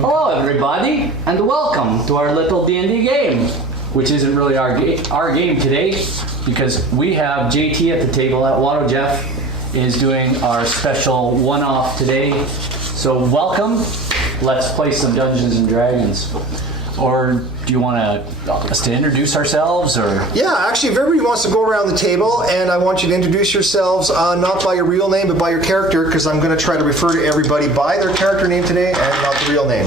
Hello everybody, and welcome to our little D&D game, which isn't really our game today, because we have JT at the table. At Watto Jeff is doing our special one-off today. So welcome, let's play some Dungeons and Dragons. Or do you want us to introduce ourselves, or? Yeah, actually, if everybody wants to go around the table, and I want you to introduce yourselves, not by your real name, but by your character, because I'm going to try to refer to everybody by their character name today, and not the real name.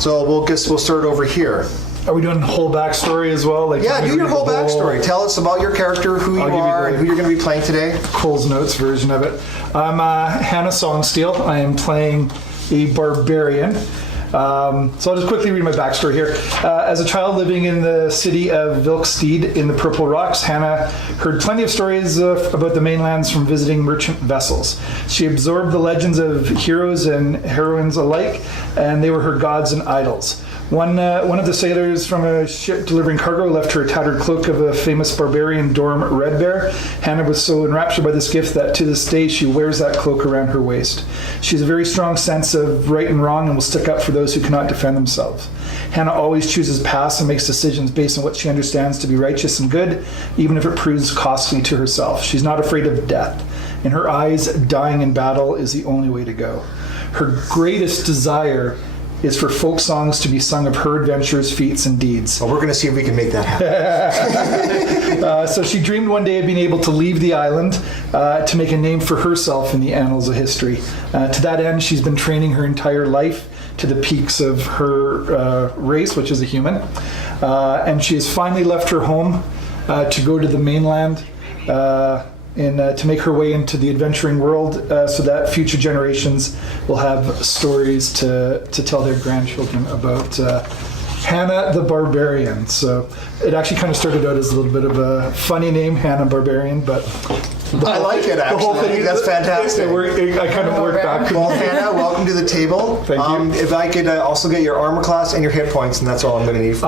So we'll start over here. Are we doing whole backstory as well? Like, yeah, do your whole backstory. Tell us about your character, who you are, and who you're going to be playing today. Cole's Notes version of it. I'm Hannah Songsteel. I am playing a barbarian. So I'll just quickly read my backstory here. As a child living in the city of Vilksteed in the Purple Rocks, Hannah heard plenty of stories about the mainlands from visiting merchant vessels. She absorbed the legends of heroes and heroines alike, and they were her gods and idols. One of the sailors from a ship delivering cargo left her a tattered cloak of a famous barbarian, Dorm Redbear. Hannah was so enraptured by this gift that to this day she wears that cloak around her waist. She has a very strong sense of right and wrong and will stick up for those who cannot defend themselves. Hannah always chooses paths and makes decisions based on what she understands to be righteous and good, even if it proves costly to herself. She's not afraid of death. In her eyes, dying in battle is the only way to go. Her greatest desire is for folk songs to be sung of her adventures, feats, and deeds. Well, we're going to see if we can make that happen. So she dreamed one day of being able to leave the island to make a name for herself in the annals of history. To that end, she's been training her entire life to the peaks of her race, which is a human. And she has finally left her home to go to the mainland to make her way into the adventuring world so that future generations will have stories to tell their grandchildren about Hannah the Barbarian. So it actually kind of started out as a little bit of a funny name, Hannah Barbarian, but I like it, actually. The whole thing, that's fantastic. I kind of worked back. Well, Hannah, welcome to the table. Thank you. If I could also get your armor class and your hit points, and that's all I'm going to need.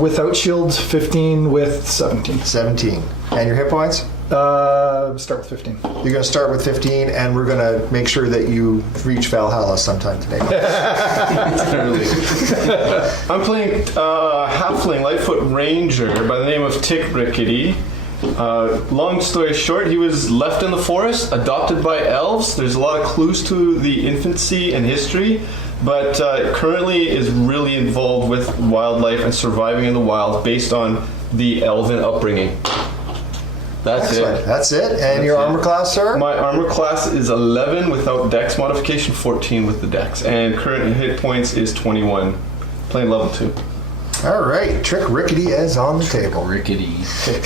Without shield, 15, with 17. 17. And your hit points? Start with 15. You're going to start with 15, and we're going to make sure that you reach Valhalla sometime today. I'm playing Halfling Lightfoot Ranger by the name of Tick Rickety. Long story short, he was left in the forest, adopted by elves. There's a lot of clues to the infancy and history, but currently is really involved with wildlife and surviving in the wild based on the elven upbringing. That's Excellent. it. That's it. And your armor class, sir? My armor class is 11 without dex modification, 14 with the dex. And current hit points is 21. Playing level 2. All right. Trick Rickety is on the table. Rickety. Tick.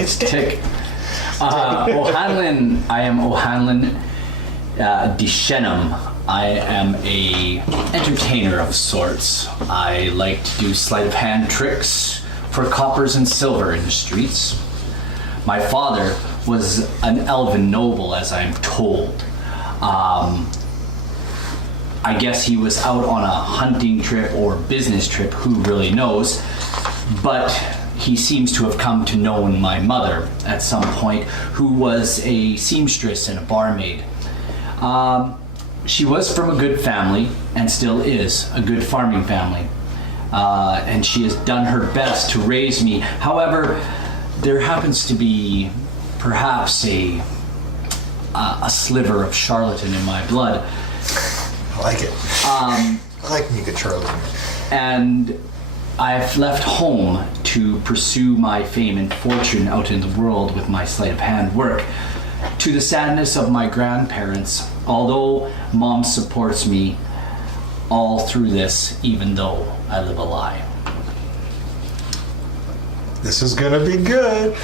It's Tick. Tick. O'Hanlon. I am O'Hanlon de Shannon. I am a entertainer of sorts. I like to do sleight of hand tricks for coppers and silver in the streets. My father was an elven noble, as I'm told. I guess he was out on a hunting trip or business trip, who really knows. But he seems to have come to know my mother at some point, who was a seamstress and a barmaid. She was from a good family, and still is a good farming family. And she has done her best to raise me. However, there happens to be perhaps a sliver of charlatan in my blood. I like it. I like when you get charlatan. And I've left home to pursue my fame and fortune out in the world with my sleight of hand work, to the sadness of my grandparents, although Mom supports me all through this, even though I live a lie. This is going to be good.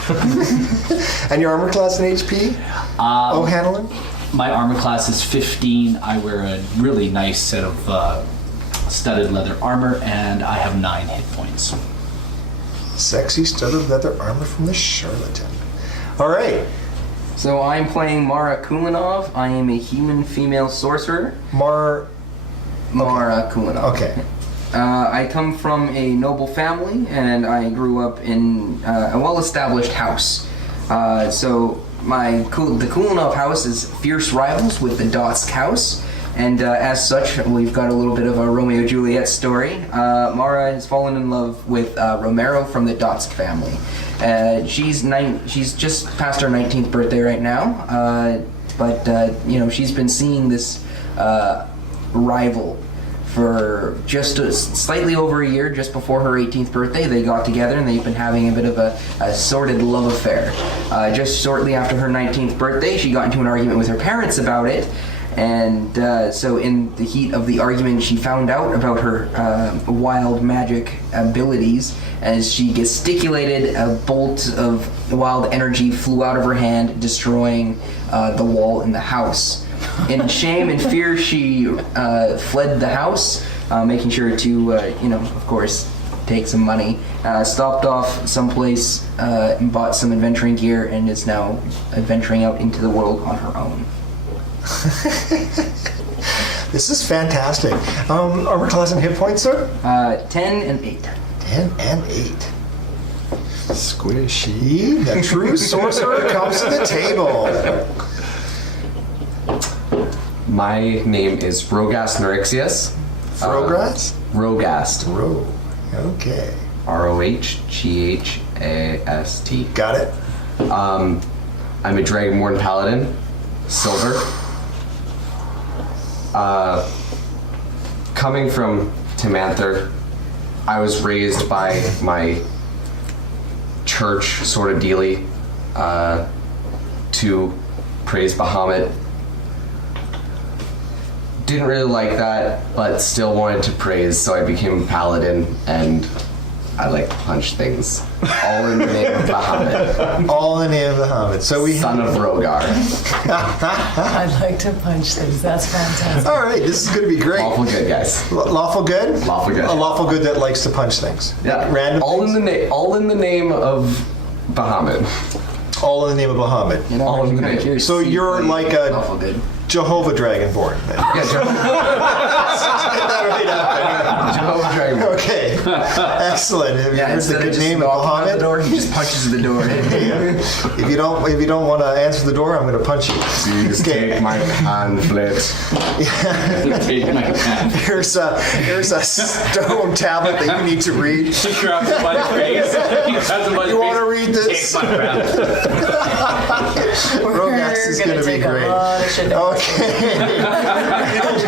And your armor class and HP? O'Hanlon? My armor class is 15. I wear a really nice set of studded leather armor, and I have 9 hit points. Sexy studded leather armor from the charlatan. All right. So I'm playing Mara Kulinov. I am a human female sorcerer. Mara Kulinov. Okay. I come from a noble family, and I grew up in a well-established house. So the Kulinov house is fierce rivals with the Dotsk house. And as such, we've got a little bit of a Romeo-Juliet story. Mara has fallen in love with Romero from the Dotsk family. She's just past her 19th birthday right now, but she's been seeing this rival for just slightly over a year. Just before her 18th birthday, they got together and they've been having a bit of a sordid love affair. Just shortly after her 19th birthday, she got into an argument with her parents about it. And so in the heat of the argument, she found out about her wild magic abilities. As she gesticulated, a bolt of wild energy flew out of her hand, destroying the wall in the house. In shame and fear, she fled the house, making sure to, of course, take some money. Stopped off someplace and bought some adventuring gear, and is now adventuring out into the world on her own. This is fantastic. Armor class and hit points, sir? 10 and 8. 10 and 8. Squishy. The true sorcerer comes to the table. My name is Rogast Neurixius. Frogras? Rogast. Ro. Okay. Rohghast. Got it. I'm a Dragonborn Paladin, Silver. Coming from Timanther, I was raised by my church sort of dealy to praise Bahamut. Didn't really like that, but still wanted to praise, so I became a paladin, and I like to punch things. All in the name of Bahamut. All in the name of Bahamut. So we Son of Rogar. I'd like to punch things. That's fantastic. All right, this is going to be great. Lawful good, guys. Lawful good? Lawful good. A lawful good that likes to punch things. Yeah. Random All things? in the name of Bahamut. All in the name of Bahamut. All in the name. So you're like a Awful good. Jehovah Dragonborn. Then. Yeah, Get that right out Jehovah Dragon. there. Okay. Excellent. Have you heard the good name of knocking on the Bahamut? door, he just punches the door. If you don't want to answer the door, I'm going to punch you. Please take my pamphlet. Take my pen. Here's a stone tablet that you need to read. He grabs him by the face. He grabs him by the You face. want to read this? Take my pen. Rogax is going to be take great. a lot of shit. Okay.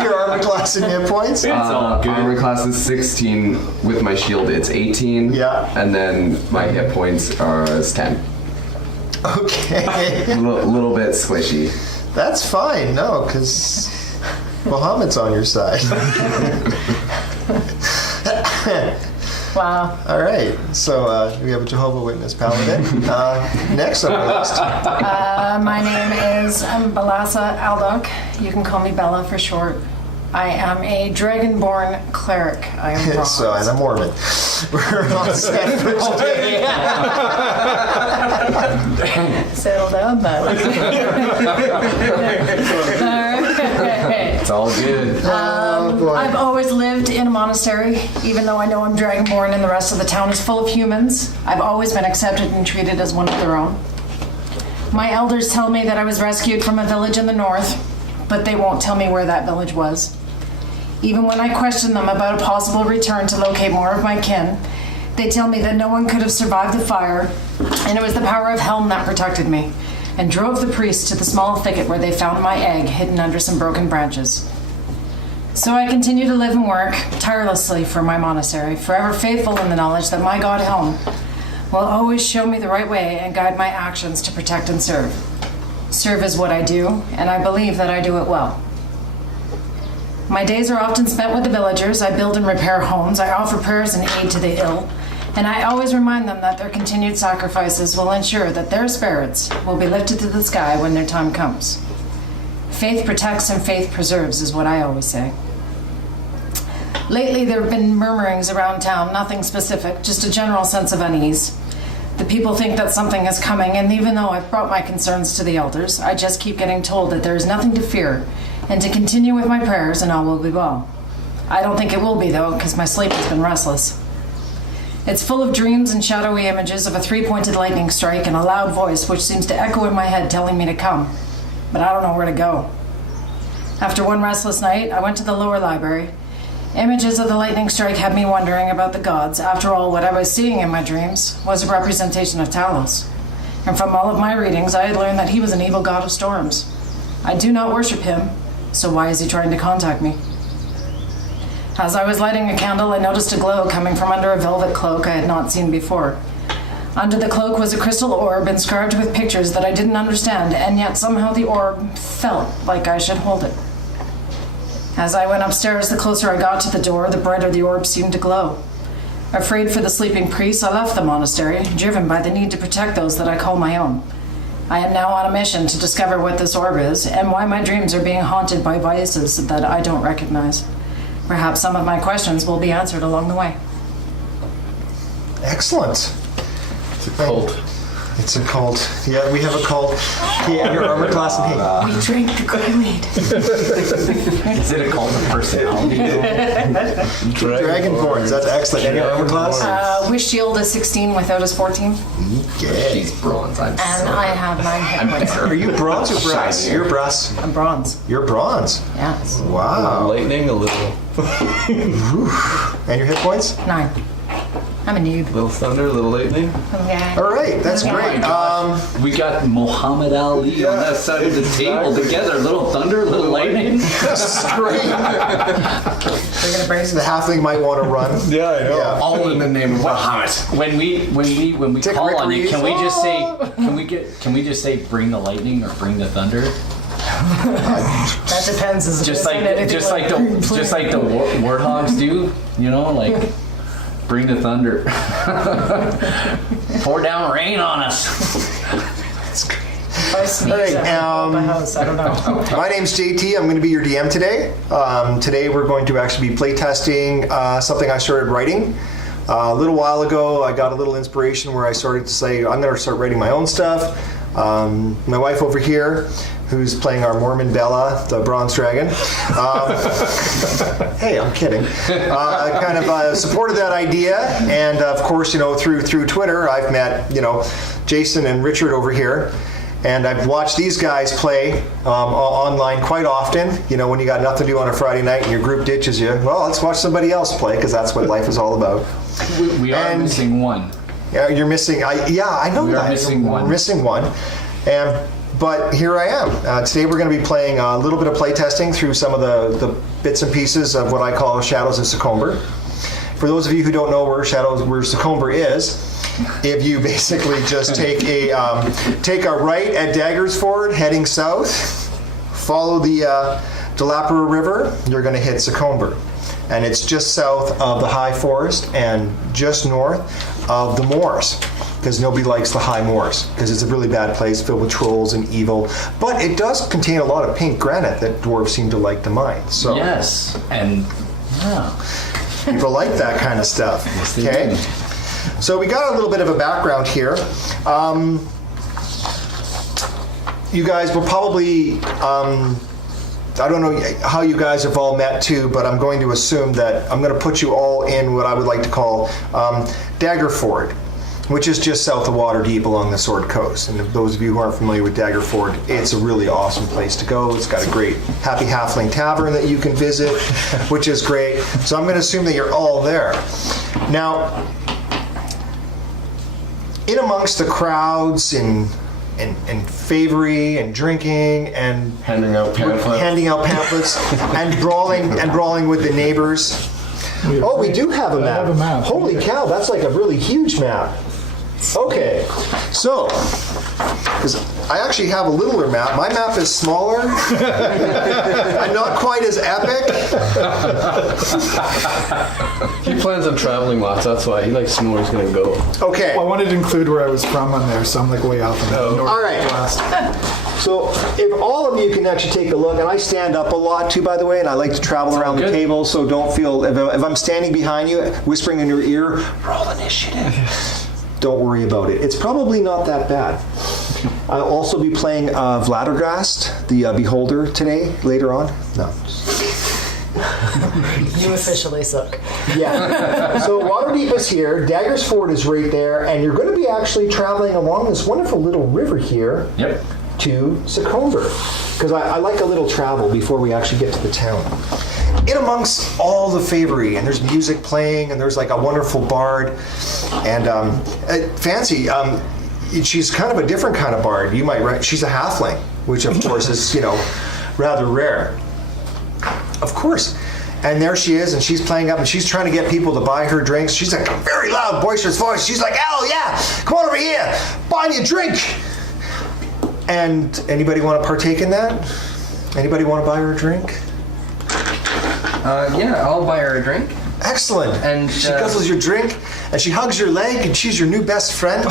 Your armor class and hit points? It's all good. Armor class is 16. With my shield, it's 18. Yeah. And then my hit points is 10. Okay. A little bit squishy. That's fine. No, because Bahamut's on your side. Wow. All right. So we have a Jehovah Witness Paladin. Next on the list. My name is Balasa Aldok. You can call me Bella for short. I am a Dragonborn cleric. I am bronze. So, and a Mormon. We're all set for today. Settle down, though. It's all good. Oh, boy. I've always lived in a monastery, even though I know I'm Dragonborn and the rest of the town is full of humans. I've always been accepted and treated as one of their own. My elders tell me that I was rescued from a village in the north, but they won't tell me where that village was. Even when I question them about a possible return to locate more of my kin, they tell me that no one could have survived the fire, and it was the power of Helm that protected me, and drove the priest to the small thicket where they found my egg hidden under some broken branches. So I continue to live and work tirelessly for my monastery, forever faithful in the knowledge that my god Helm will always show me the right way and guide my actions to protect and serve. Serve is what I do, and I believe that I do it well. My days are often spent with the villagers. I build and repair homes. I offer prayers and aid to the ill. And I always remind them that their continued sacrifices will ensure that their spirits will be lifted to the sky when their time comes. Faith protects and faith preserves is what I always say. Lately, there have been murmurings around town, nothing specific, just a general sense of unease. The people think that something is coming, and even though I've brought my concerns to the elders, I just keep getting told that there is nothing to fear, and to continue with my prayers and all will be well. I don't think it will be, though, because my sleep has been restless. It's full of dreams and shadowy images of a three-pointed lightning strike and a loud voice which seems to echo in my head telling me to come, but I don't know where to go. After one restless night, I went to the lower library. Images of the lightning strike had me wondering about the gods. After all, what I was seeing in my dreams was a representation of Talos. And from all of my readings, I had learned that he was an evil god of storms. I do not worship him, so why is he trying to contact me? As I was lighting a candle, I noticed a glow coming from under a velvet cloak I had not seen before. Under the cloak was a crystal orb inscribed with pictures that I didn't understand, and yet somehow the orb felt like I should hold it. As I went upstairs, the closer I got to the door, the brighter the orb seemed to glow. Afraid for the sleeping priests, I left the monastery, driven by the need to protect those that I call my own. I am now on a mission to discover what this orb is, and why my dreams are being haunted by vices that I don't recognize. Perhaps some of my questions will be answered along the way. Excellent. It's a cult. It's a cult. Yeah, we have a cult. Yeah, your armor class and hey. We drank the Kool-Aid. Is it a cult of personality? Dragonborns. That's excellent. And your armor class? Wish shield is 16, without is 14. Yeah. She's bronze. I'm And silver. I have 9 hit points. Are you bronze or brass? Shinier. You're brass. I'm bronze. You're bronze. Yes. Wow. Lightning, a little. And your hit points? 9. I'm a noob. Little thunder, little lightning. Yeah. All right, that's great. We got Muhammad Ali on that side of the table together. Little thunder, little lightning. This is great. We're gonna break The halfling might want to run. Yeah, I know. Yeah. All in the name of Muhammad. When we Tick call on you, Rickery. can we just say bring the lightning or bring the thunder? That depends. Is Just like the warthogs do, you know, like bring the thunder. Pour down rain on us. If I sneeze, All right, I have to build my house. I don't know. My name's JT. I'm going to be your DM today. Today we're going to actually be playtesting something I started writing. A little while ago, I got a little inspiration where I started to say, I'm going to start writing my own stuff. My wife over here, who's playing our Mormon Bella, the bronze dragon. Hey, I'm kidding. Kind of supported that idea, and of course, you know, through Twitter, I've met, you know, Jason and Richard over here, and I've watched these guys play online quite often. You know, when you got nothing to do on a Friday night and your group ditches you, well, let's watch somebody else play, because that's what life is all about. We are And- missing one. Yeah, you're missing. I know We are that. missing one. We're missing one. But here I am. Today we're going to be playing a little bit of playtesting through some of the bits and pieces of what I call Shadows of Secomber. For those of you who don't know where Secomber is, if you basically just take a right at Daggersford, heading south, follow the Delapara River, you're going to hit Secomber. And it's just south of the High Forest and just north of the moors, because nobody likes the high moors, because it's a really bad place filled with trolls and evil. But it does contain a lot of pink granite that dwarves seem to like to mine. So Yes, and yeah. people like that kind of stuff. they Okay. do. So we got a little bit of a background here. You guys will probably. I don't know how you guys have all met too, but I'm going to assume that I'm going to put you all in what I would like to call Daggerford, which is just south of Waterdeep along the Sword Coast. And if those of you who aren't familiar with Daggerford, it's a really awesome place to go. It's got a great Happy Halfling Tavern that you can visit, which is great. So I'm going to assume that you're all there. Now, in amongst the crowds and favery and drinking and Handing out pamphlets. and brawling with the neighbors. Oh, we do have a map. have a map. Holy cow, that's like a really huge map. Okay, so, because I actually have a littler map. My map is smaller and not quite as epic. He plans on traveling lots, that's why. He likes to know where he's going to go. Okay. Well, I wanted to include where I was from on there, so I'm like way off in the north. All right. So if all of you can actually take a look, and I stand up a lot too, by the way, and I like to travel around the good. table, so don't feel, if I'm standing behind you, whispering in your ear, roll initiative. Don't worry about it. It's probably not that bad. I'll also be playing Vladergast, the Beholder, today, later on. No. You officially suck. Yeah. So Waterdeep is here, Daggersford is right there, and you're going to be actually traveling along this wonderful little river here. Yep. to Secomber, because I like a little travel before we actually get to the town. In amongst all the favery, and there's music playing, and there's like a wonderful bard, and Fancy, she's kind of a different kind of bard. You might she's a halfling, which of course is, rather rare. Of course. And there she is, and she's playing up, and she's trying to get people to buy her drinks. She's like a very loud, boisterous voice. She's like, "Oh yeah, come on over here, buy me a drink." And anybody want to partake in that? Anybody want to buy her a drink? Yeah, I'll buy her a drink. Excellent. And she guzzles your drink, and she hugs your leg, and she's your new best friend.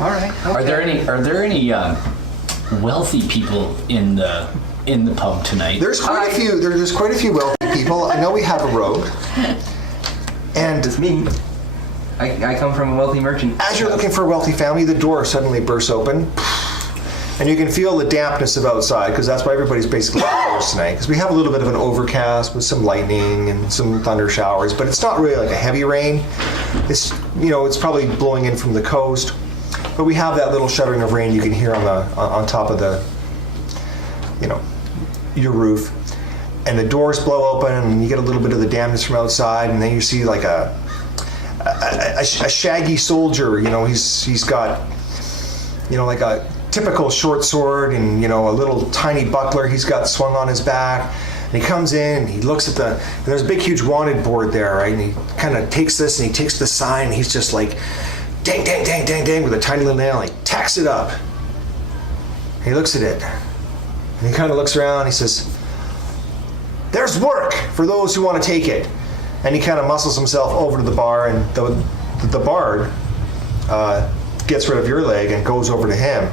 All right. Okay. Are there any wealthy people in the pub tonight? There's quite a few. There's quite a few wealthy people. I know we have a rogue, and It's me. I come from a wealthy merchant. as you're looking for a wealthy family, the door suddenly bursts open, and you can feel the dampness of outside, because that's why everybody's basically outdoors tonight. Because we have a little bit of an overcast with some lightning and some thunder showers, but it's not really like a heavy rain. It's it's probably blowing in from the coast, but we have that little shuddering of rain you can hear on top of the your roof, and the doors blow open, and you get a little bit of the dampness from outside, and then you see like a shaggy soldier. He's got like a typical short sword and a little tiny buckler he's got swung on his back, and he comes in and he looks at and there's a big huge wanted board there, right? And he kind of takes this and he takes the sign, and he's just like dang dang dang dang dang with a tiny little nail, and he tacks it up. And he looks at it, and he kind of looks around, and he says, "There's work for those who want to take it." And he kind of muscles himself over to the bar, and the bard gets rid of your leg and goes over to him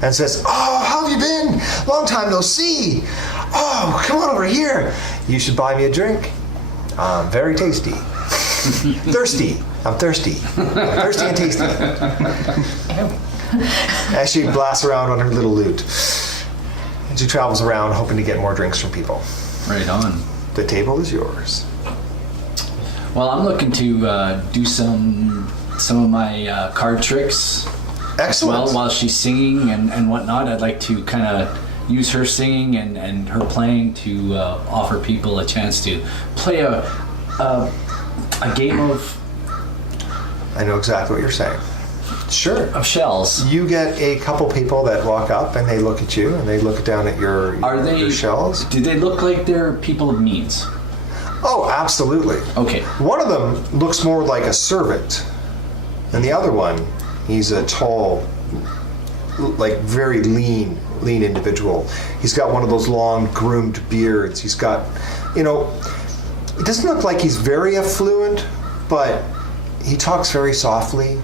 and says, "Oh, how have you been? Long time no see. Oh, come on over here. You should buy me a drink. Very tasty. Thirsty. I'm thirsty. I'm thirsty and tasty." As she blasts around on her little lute. And she travels around hoping to get more drinks from people. Right on. The table is yours. Well, I'm looking to do some of my card tricks. Excellent. Well, while she's singing and whatnot, I'd like to kind of use her singing and her playing to offer people a chance to play a game of I know exactly what you're saying. Sure. of shells. You get a couple people that walk up, and they look at you, and they look down at your shells. Do they look like they're people of means? Oh, absolutely. Okay. One of them looks more like a servant, and the other one, he's a tall, like very lean individual. He's got one of those long groomed beards. He's got, it doesn't look like he's very affluent, but he talks very softly.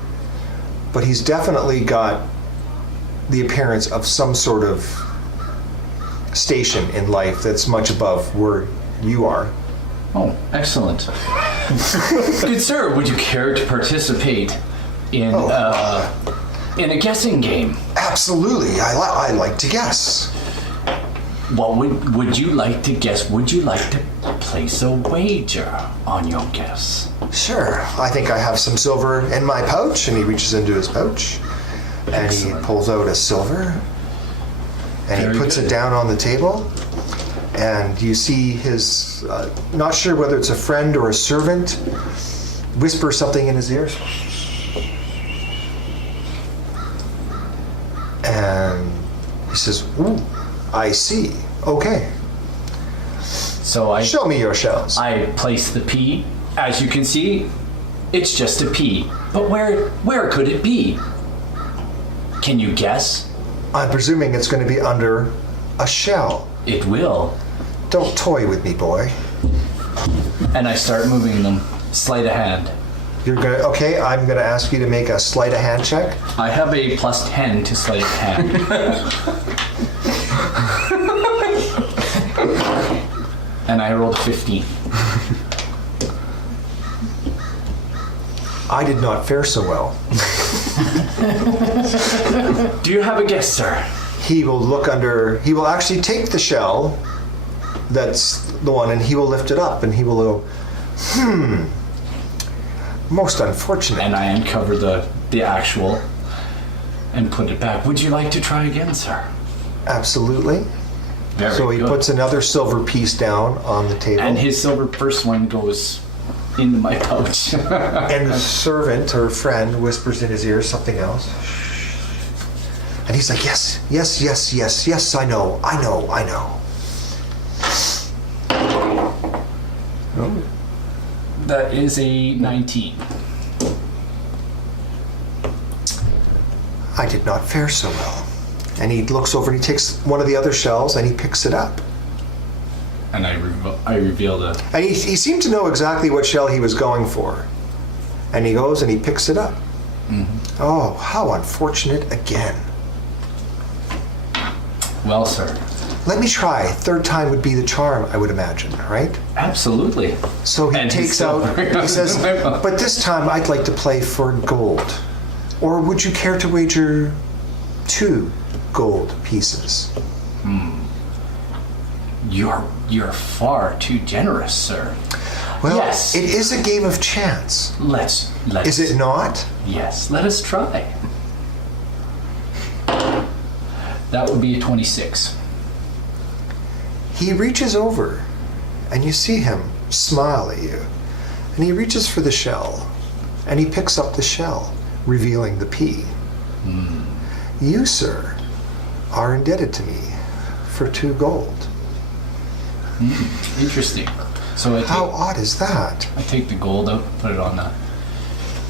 But he's definitely got the appearance of some sort of station in life that's much above where you are. Oh, excellent. Good sir, would you care to participate in a guessing game? Absolutely. I like to guess. What would you like to guess? Would you like to place a wager on your guess? Sure. I think I have some silver in my pouch, and he reaches into his pouch, and Excellent. he pulls out a silver, and Very he puts good. it down on the table, and you see his, not sure whether it's a friend or a servant, whisper something in his ear. And he says, "Ooh, I see. Okay. So Show me your shells." I place the P. As you can see, it's just a P. But where could it be? Can you guess? I'm presuming it's going to be under a shell. It will. Don't toy with me, boy. And I start moving them. Sleight of hand. Okay, I'm gonna ask you to make a sleight of hand check. I have a plus 10 to sleight of hand. And I rolled 15. I did not fare so well. Do you have a guess, sir? He will actually take the shell, that's the one, and he will lift it up, and he will go, most unfortunate. And I uncover the actual. and put it back. Would you like to try again, sir? Absolutely. Very So he good. puts another silver piece down on the table. And his silver first one goes into my pouch. And the servant or friend whispers in his ear something else. And he's like, yes, yes, yes, yes, yes, I know. That is a 19. I did not fare so well. And he looks over and he takes one of the other shells and he picks it up. And I reveal the... And he seemed to know exactly what shell he was going for. And he goes and he picks it up. Mm-hmm. Oh, how unfortunate again. Well, sir. Let me try. Third time would be the charm, I would imagine, right? Absolutely. So he And his takes out, silver. he says, but this time I'd like to play for gold. Or would you care to wager 2 gold pieces? You're far too generous, sir. Well, Yes. it is a game of chance. Let's. Is it not? Yes. Let us try. That would be a 26. He reaches over and you see him smile at you. And he reaches for the shell and he picks up the shell, revealing the pea. You, sir, are indebted to me for 2 gold. Interesting. So How odd is that? I take the gold out, put it on the...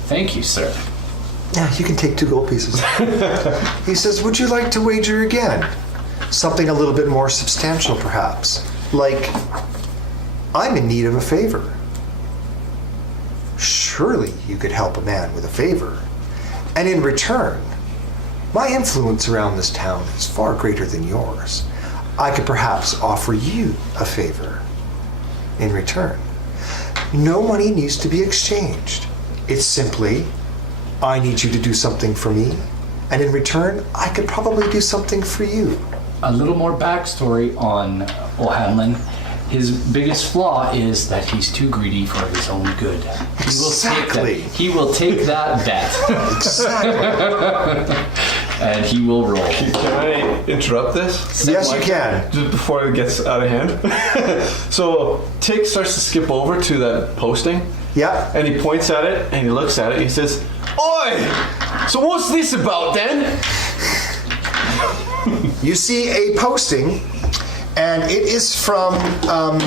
Thank you, sir. Yeah, you can take 2 gold pieces. He says, would you like to wager again? Something a little bit more substantial, perhaps. Like, I'm in need of a favor. Surely you could help a man with a favor. And in return, my influence around this town is far greater than yours. I could perhaps offer you a favor in return. No money needs to be exchanged. It's simply, I need you to do something for me, and in return, I could probably do something for you. A little more backstory on O'Hanlon. His biggest flaw is that he's too greedy for his own good. Exactly. He will take that bet, Exactly. and he will roll. Can I interrupt this? Yes, you can. Just before it gets out of hand. So Tick starts to skip over to that posting, Yeah. and he points at it, and he looks at it, and he says, "Oi! So what's this about then?" You see a posting, and it is from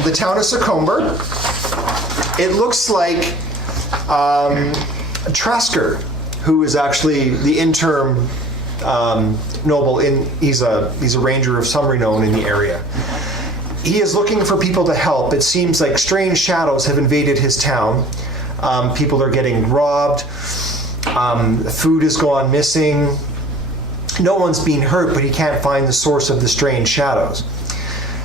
the town of Secomber. It looks like Trasker, who is actually the interim noble. He's a ranger of some renown in the area. He is looking for people to help. It seems like strange shadows have invaded his town. People are getting robbed. Food has gone missing. No one's been hurt, but he can't find the source of the strange shadows.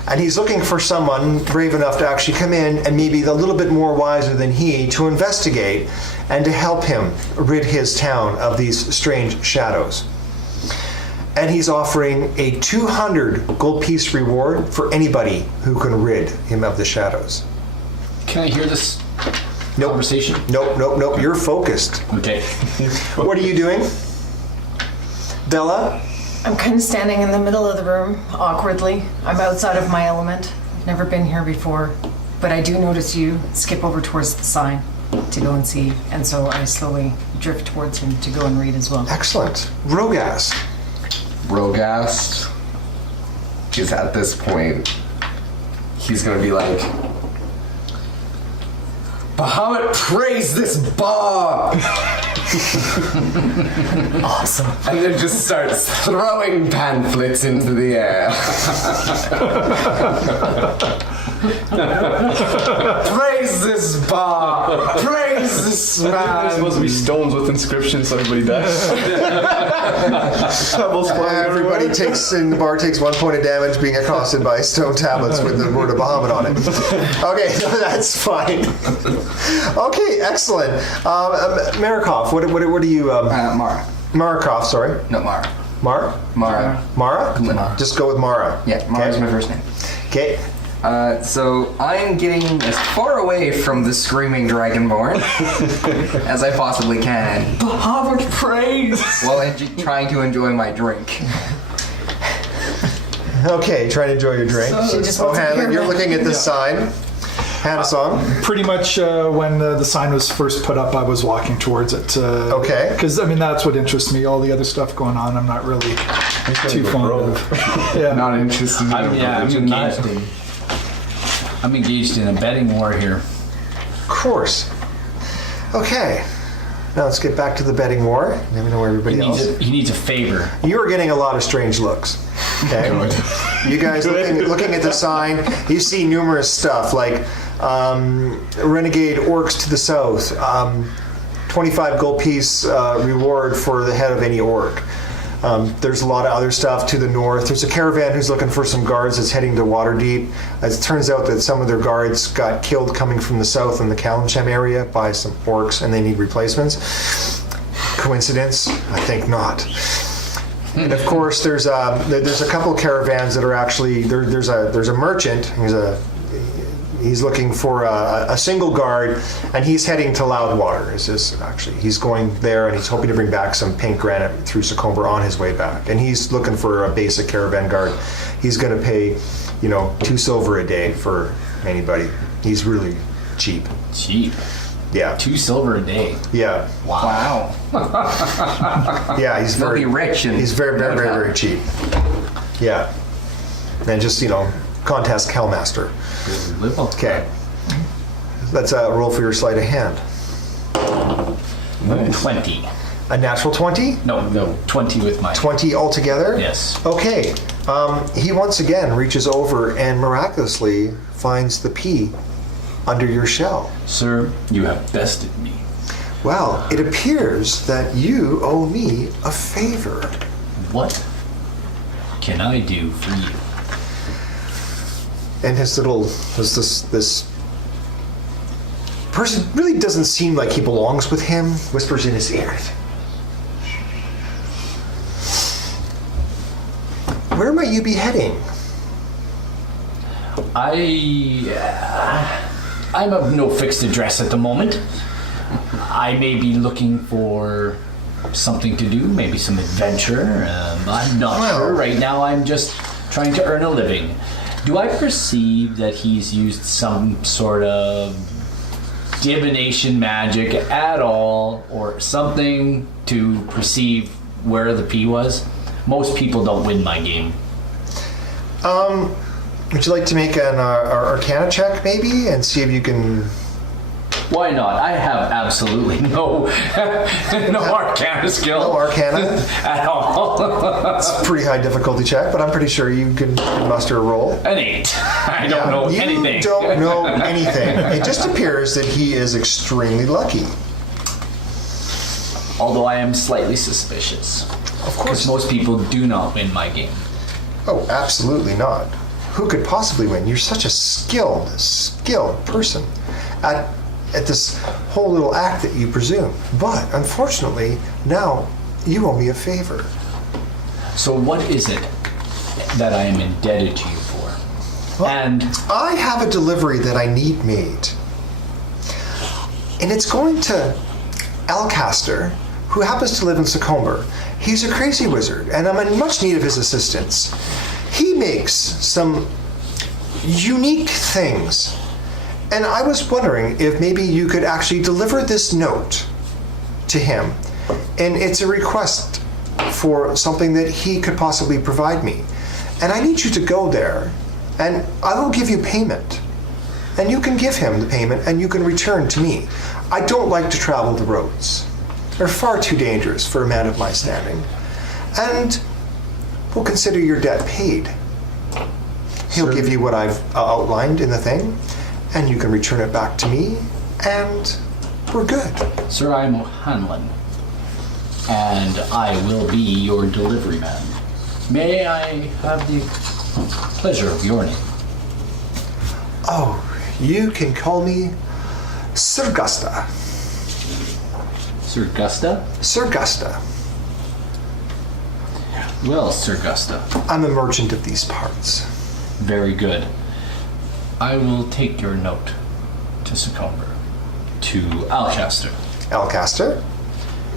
And he's looking for someone brave enough to actually come in and maybe a little bit more wiser than he to investigate and to help him rid his town of these strange shadows. And he's offering a 200 gold piece reward for anybody who can rid him of the shadows. Can I hear this Nope. conversation? Nope. You're focused. Okay. What are you doing? Bella? I'm kind of standing in the middle of the room, awkwardly. I'm outside of my element. I've never been here before, but I do notice you skip over towards the sign to go and see, and so I slowly drift towards him to go and read as well. Excellent. Rogast. Rogast is at this point, he's gonna be like, Bahamut, praise this bar! Awesome. And then just starts throwing pamphlets into the air. Praise this bar! Praise this There's man! supposed to be stones with inscriptions, so everybody dies. Pebbles flying Everybody everywhere. takes in the bar takes 1 point of damage being accosted by stone tablets with the word of Bahamut on it. Okay, that's fine. Okay, excellent. Marikov, what do you? Mara. Marikov, sorry. No, Mara. Mara. Mara. Mara. Mara. Just go with Mara. Yeah, Mara's Okay. my first name. Okay. So I'm getting as far away from the screaming dragonborn as I possibly can, Harvard praise. while trying to enjoy my drink. Okay, try to enjoy your drink. She just Oh, wants to Hannah, hear you're that. looking at the sign. Hannah song. Pretty much when the sign was first put up, I was walking towards it. Okay. Because, I mean, that's what interests me. All the other stuff going on, I'm not really too fond of. Yeah. Not interested in I'm engaged in a betting war here. Of course. Okay. Now let's get back to the betting war. Never know everybody else. He needs a favor. You are getting a lot of strange looks. Okay. You guys looking at the sign, you see numerous stuff like renegade orcs to the south, 25 gold piece reward for the head of any orc. There's a lot of other stuff to the north. There's a caravan who's looking for some guards that's heading to Waterdeep. As it turns out that some of their guards got killed coming from the south in the Kalimshem area by some orcs and they need replacements. Coincidence? I think not. And of course, there's a couple caravans that are actually there's a merchant. He's looking for a single guard, and he's heading to Loudwater. He's going there, and he's hoping to bring back some pink granite through Secomber on his way back. And he's looking for a basic caravan guard. He's going to pay, 2 silver a day for anybody. He's really cheap. Cheap. Yeah. 2 silver a day. Yeah. Wow. Yeah. He's They'll very be rich and He's very, very, very, very cheap. Yeah. And just contest Hellmaster. Okay. Let's roll for your sleight of hand. 20. A natural 20? No, 20 with my... 20 altogether? Yes. Okay. He once again reaches over and miraculously finds the pea under your shell. Sir, you have bested me. Well, it appears that you owe me a favor. What can I do for you? And this person really doesn't seem like he belongs with him, whispers in his ear. Where might you be heading? I'm of no fixed address at the moment. I may be looking for something to do, maybe some adventure. I'm not sure. Right now I'm just trying to earn a living. Do I perceive that he's used some sort of divination magic at all, or something to perceive where the pea was? Most people don't win my game. Would you like to make an Arcana check, maybe, and see if you can... Why not? I have absolutely no Arcana skill. No Arcana? At all. It's a pretty high difficulty check, but I'm pretty sure you can muster a roll. An 8. I don't know anything. You don't know anything. It just appears that he is extremely lucky. Although I am slightly suspicious. Of course. Because most people do not win my game. Oh, absolutely not. Who could possibly win? You're such a skilled person at this whole little act that you presume. But unfortunately, now you owe me a favor. So what is it that I am indebted to you for? Well, And I have a delivery that I need made. And it's going to Alcaster, who happens to live in Secomber. He's a crazy wizard, and I'm in much need of his assistance. He makes some unique things. And I was wondering if maybe you could actually deliver this note to him. And it's a request for something that he could possibly provide me. And I need you to go there, and I will give you payment. And you can give him the payment, and you can return to me. I don't like to travel the roads. They're far too dangerous for a man of my standing. And we'll consider your debt paid. He'll give you what I've outlined in the thing, and you can return it back to me, and we're good. Sir, I am O'Hanlon, and I will be your delivery man. May I have the pleasure of your name? Oh, you can call me Sir Gusta. Sir Gusta? Sir Gusta. Well, Sir Gusta, I'm a merchant of these parts. very good. I will take your note to Secomber, to Alcaster, Alcaster.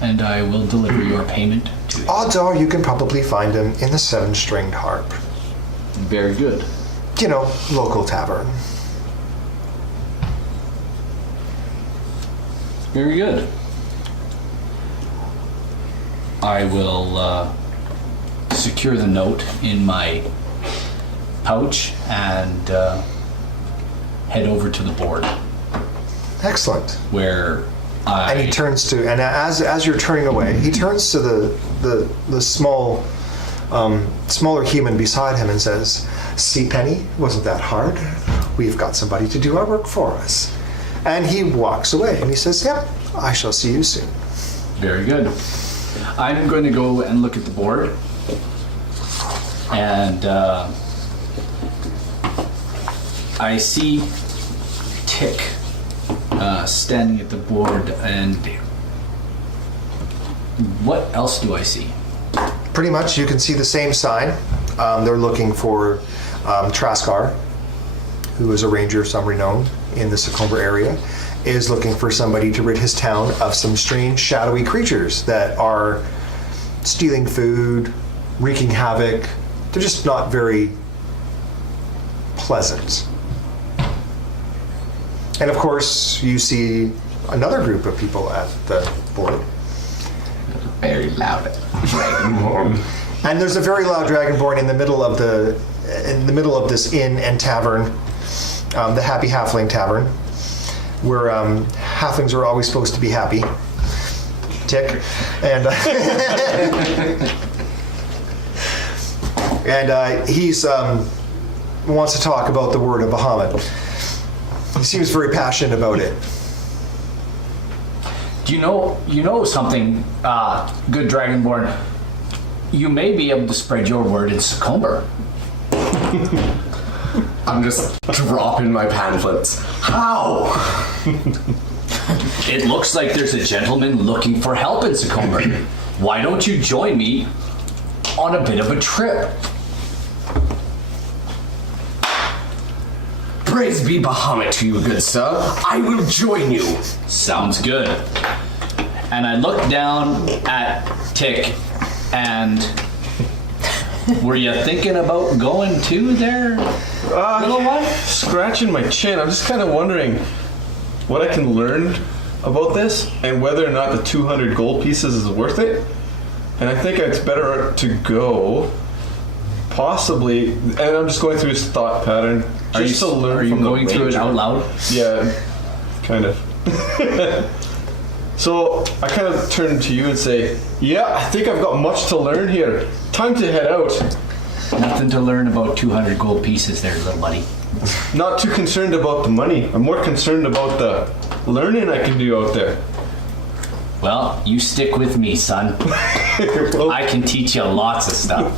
and I will deliver your payment to you. Odds are you can probably find him in the Seven-Stringed Harp. Very good. You know, local tavern. Very good. I will secure the note in my pouch and head over to the board Excellent. where I... And he turns to, and as you're turning away, he turns to the small, smaller human beside him and says, "See, Penny, wasn't that hard? We've got somebody to do our work for us." And he walks away and he says, "Yep, I shall see you soon." Very good. I'm going to go and look at the board. And I see Tick standing at the board. And what else do I see? Pretty much, you can see the same sign. They're looking for Traskar, who is a ranger of some renown in the Secomber area, is looking for somebody to rid his town of some strange shadowy creatures that are stealing food, wreaking havoc. They're just not very pleasant. And of course, you see another group of people at the board. Very loud. Dragonborn. And there's a very loud dragonborn in the middle of this inn and tavern, the Happy Halfling Tavern, where halflings are always supposed to be happy. Tick. And and he's wants to talk about the word of Bahamut. He seems very passionate about it. Do you know something, good Dragonborn? You may be able to spread your word in Secomber. I'm just dropping my pamphlets. How? It looks like there's a gentleman looking for help in Secomber. Why don't you join me on a bit of a trip? Praise be Bahamut to you, good sir. I will join you. Sounds good. And I look down at Tick, and were you thinking about going to there, little one? Scratching my chin. I'm just kind of wondering what I can learn about this and whether or not the 200 gold pieces is worth it. And I think it's better to go, possibly. And I'm just going through his thought pattern. Just to learn Are you from the going through it ranger. out loud? Yeah, kind of. So I kind of turn to you and say, "Yeah, I think I've got much to learn here. Time to head out." Nothing to learn about 200 gold pieces there, little buddy. Not too concerned about the money. I'm more concerned about the learning I can do out there. Well, you stick with me, son. I can teach you lots of stuff.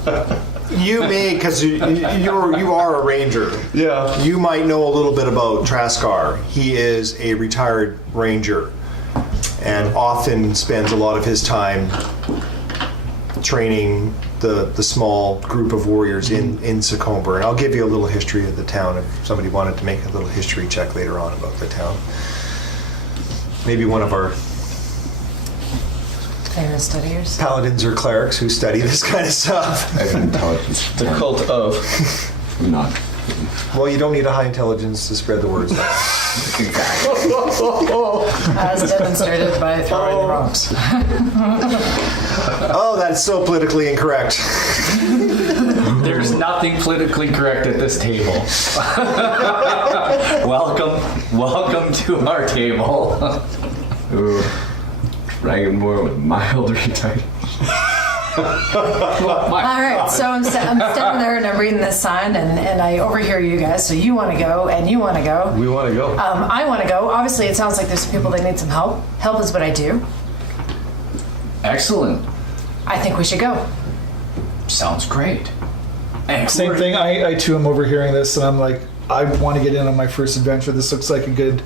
You may, because you are a ranger. Yeah. You might know a little bit about Traskar. He is a retired ranger and often spends a lot of his time training the small group of warriors in Secomber. And I'll give you a little history of the town if somebody wanted to make a little history check later on about the town. Maybe one of our Famous studiers. paladins or clerics who study this kind of stuff. I have intelligence. The cult of. Not. Well, you don't need a high intelligence to spread the words. Exactly. As demonstrated by throwing rocks. Oh, that's so politically incorrect. There's nothing politically correct at this table. Welcome to our table. Ooh. Dragonborn with mild retardation. All right, so I'm standing there and I'm reading this sign, and I overhear you guys. So you want to go, and you want to go. We want to go. I want to go. Obviously, it sounds like there's some people that need some help. Help is what I do. Excellent. I think we should go. Sounds great. Same Excellent. thing. I too am overhearing this, and I'm like, I want to get in on my first adventure. This looks like a good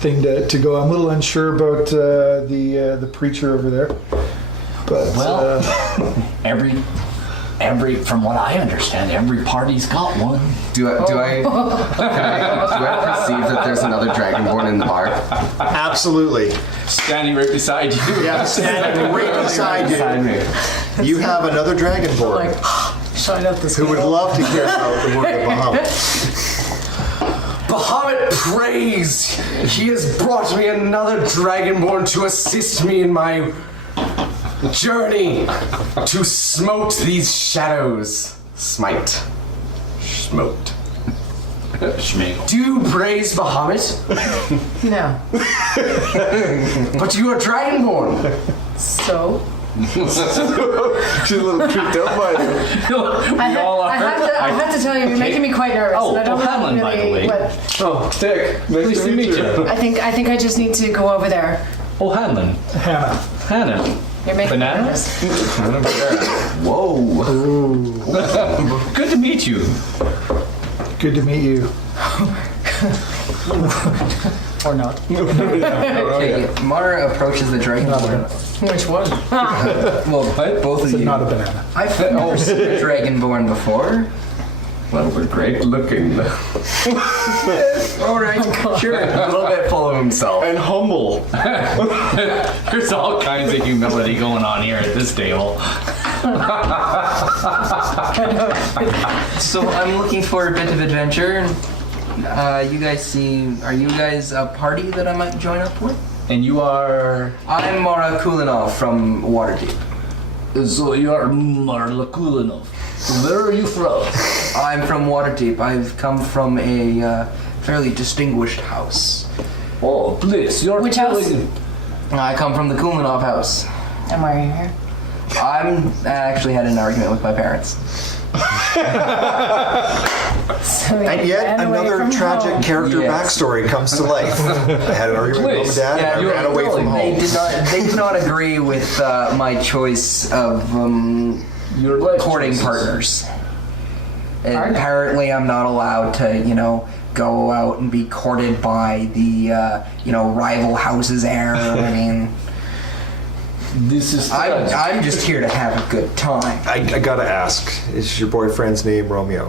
thing to go. I'm a little unsure about the preacher over there, but Well, From what I understand, every party's got one. Do I perceive that there's another dragonborn in the bar? Absolutely. Standing right beside you. Yeah, standing right beside you. You have another dragonborn Shine out this who would love to hear about the word of Bahamut. Bahamut prays! He has brought me another dragonborn to assist me in my journey to smote these shadows. Smite. Smote. Schmegel. Do you praise Bahamut? No. But you are dragonborn. So? She's a little creeped out by it. I have to tell you, you're making me quite nervous. Oh, and I don't know Helen, by the way. Oh, Dick. Nice to meet you. I think I just need to go over there. Oh, Hanlon. Hannah. You're making me Banana? nervous. Whoa. Good to meet you. Good to meet you. Or not. Okay, Mara approaches the dragonborn. Which one? Well, both of So you. not a banana. I've never seen a dragonborn before. Well, we're great looking. All right, sure. A little bit full of himself. And humble. There's all kinds of humility going on here at this table. So I'm looking for a bit of adventure. You guys are you guys a party that I might join up with? And you are... I'm Mara Kulinov from Waterdeep. So you are Marla Kulinov. Where are you from? I'm from Waterdeep. I've come from a fairly distinguished house. Oh, please, you're Which house? I come from the Kulinov house. And why are you here? I actually had an argument with my parents. So And yet ran away another from tragic home. character Yes. backstory comes to life. I had an argument with mom and dad, and I ran away from They home. did not agree with my choice of Your life courting choices. partners. And apparently, I'm not allowed to, go out and be courted by the, rival house's heir. I mean, This is... I'm just here to have a good time. I gotta ask, is your boyfriend's name Romeo?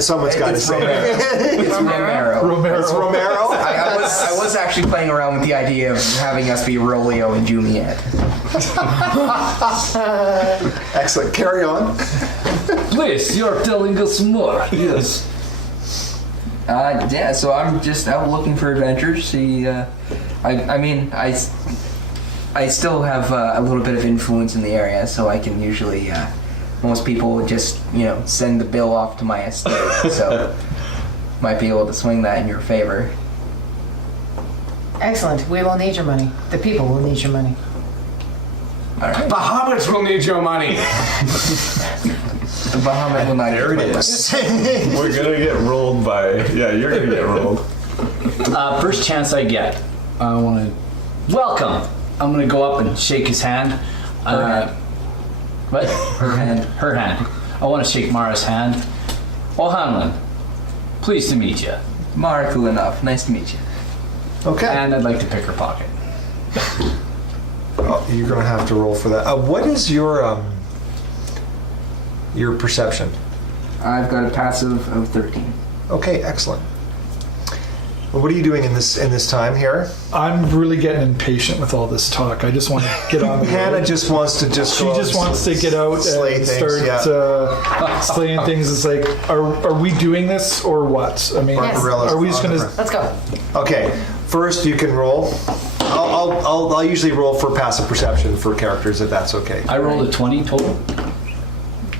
Someone's gotta It's say Romero. it. It's Romero. It's Romero? I was actually playing around with the idea of having us be Romeo and Juliet. Excellent, carry on. Please, you're telling us more. Yes. Yeah, so I'm just out looking for adventures. I still have a little bit of influence in the area, so I can usually, most people would just, send the bill off to my estate, so might be able to swing that in your favor. Excellent. We will need your money. The people will need your money. All right. Bahamut will need your money. The Bahamut will not. There it is. We're gonna get rolled by. Yeah, you're gonna get rolled. First chance I get, I want to... Welcome! I'm going to go up and shake his hand. What? Her hand. Her hand. I want to shake Mara's hand. Oh, Hanlon, pleased to meet you. Mara Kulinov, nice to meet you. Okay. And I'd like to pick her pocket. Oh, you're gonna have to roll for that. What is your perception? I've got a passive of 13. Okay, excellent. Well, what are you doing in this time here? I'm really getting impatient with all this talk. I just want to get on the Hannah road. just wants to She go out just wants to get out slay and things, start slaying things. It's like, are we doing this or what? I mean, Yes. are we just going to... Let's go. Okay, first you can roll. I'll usually roll for passive perception for characters if that's okay. I rolled a 20 total.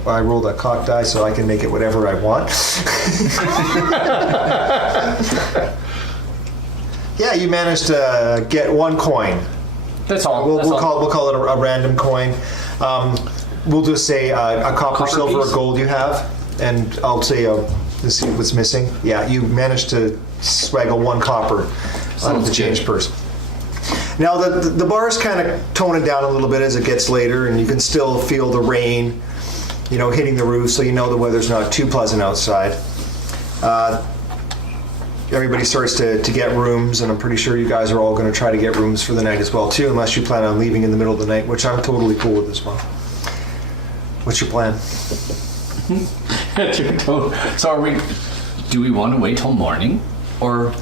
I rolled a cock die so I can make it whatever I want. Yeah, you managed to get one coin. That's all. We'll That's all. call it a random coin. We'll just say a copper, silver, piece? or gold you have, and I'll say let's see what's missing. Yeah, you managed to swaggle one copper out of Sounds the change good. purse. Now the bar's kind of toning down a little bit as it gets later, and you can still feel the rain, hitting the roof, so you know the weather's not too pleasant outside. Everybody starts to get rooms, and I'm pretty sure you guys are all going to try to get rooms for the night as well too, unless you plan on leaving in the middle of the night, which I'm totally cool with as well. What's your plan? So do we want to wait till morning? Or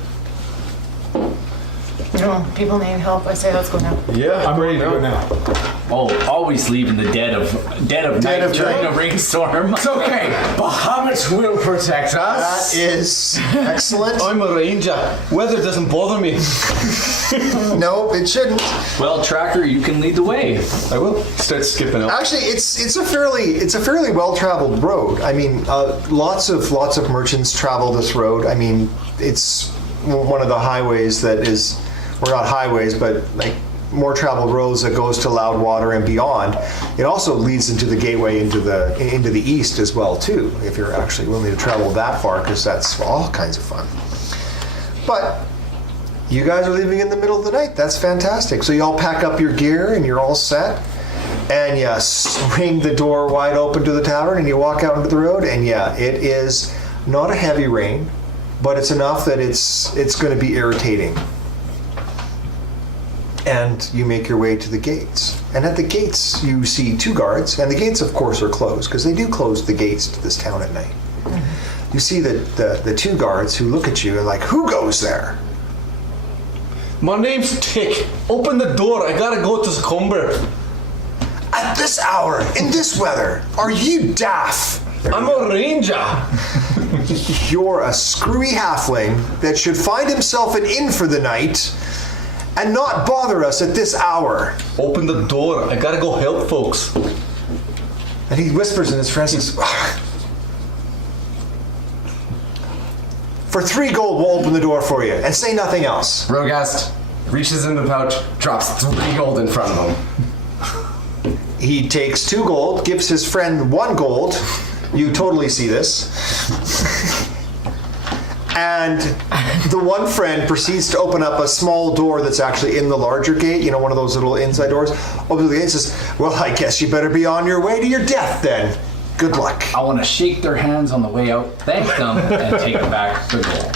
No, people need help. I say let's go now. Yeah, I'm ready to go now. always leave in the dead of night during a rainstorm? It's okay. Bahamut will protect us. That is excellent. I'm a ranger. Weather doesn't bother me. No, it shouldn't. Well, Tracker, you can lead the way. I will start skipping up. Actually, it's a fairly well-traveled road. I mean, lots of merchants travel this road. I mean, it's one of the highways that is, or not highways, but like more traveled roads that goes to Loudwater and beyond. It also leads into the gateway into the east as well too, if you're actually willing to travel that far, because that's all kinds of fun. But you guys are leaving in the middle of the night. That's fantastic. So you all pack up your gear and you're all set. And you swing the door wide open to the tavern and you walk out into the road. And yeah, it is not a heavy rain, but it's enough that it's going to be irritating. And you make your way to the gates. And at the gates, you see 2 guards. And the gates, of course, are closed, because they do close the gates to this town at night. Mm-hmm. You see the 2 guards who look at you and like, who goes there? My name's Tick. Open the door. I gotta go to Secomber. At this hour, in this weather, are you daft? I'm a ranger. You're a screwy halfling that should find himself an inn for the night and not bother us at this hour. Open the door. I gotta go help folks. And he whispers in his friend, says, for 3 gold, we'll open the door for you, and say nothing else. Rogast reaches in the pouch, drops 3 gold in front of him. He takes 2 gold, gives his friend 1 gold. You totally see this. And the one friend proceeds to open up a small door that's actually in the larger gate, one of those little inside doors. Opens the gate and says, well, I guess you better be on your way to your death then. Good luck. I want to shake their hands on the way out, thank them, and take back the gold.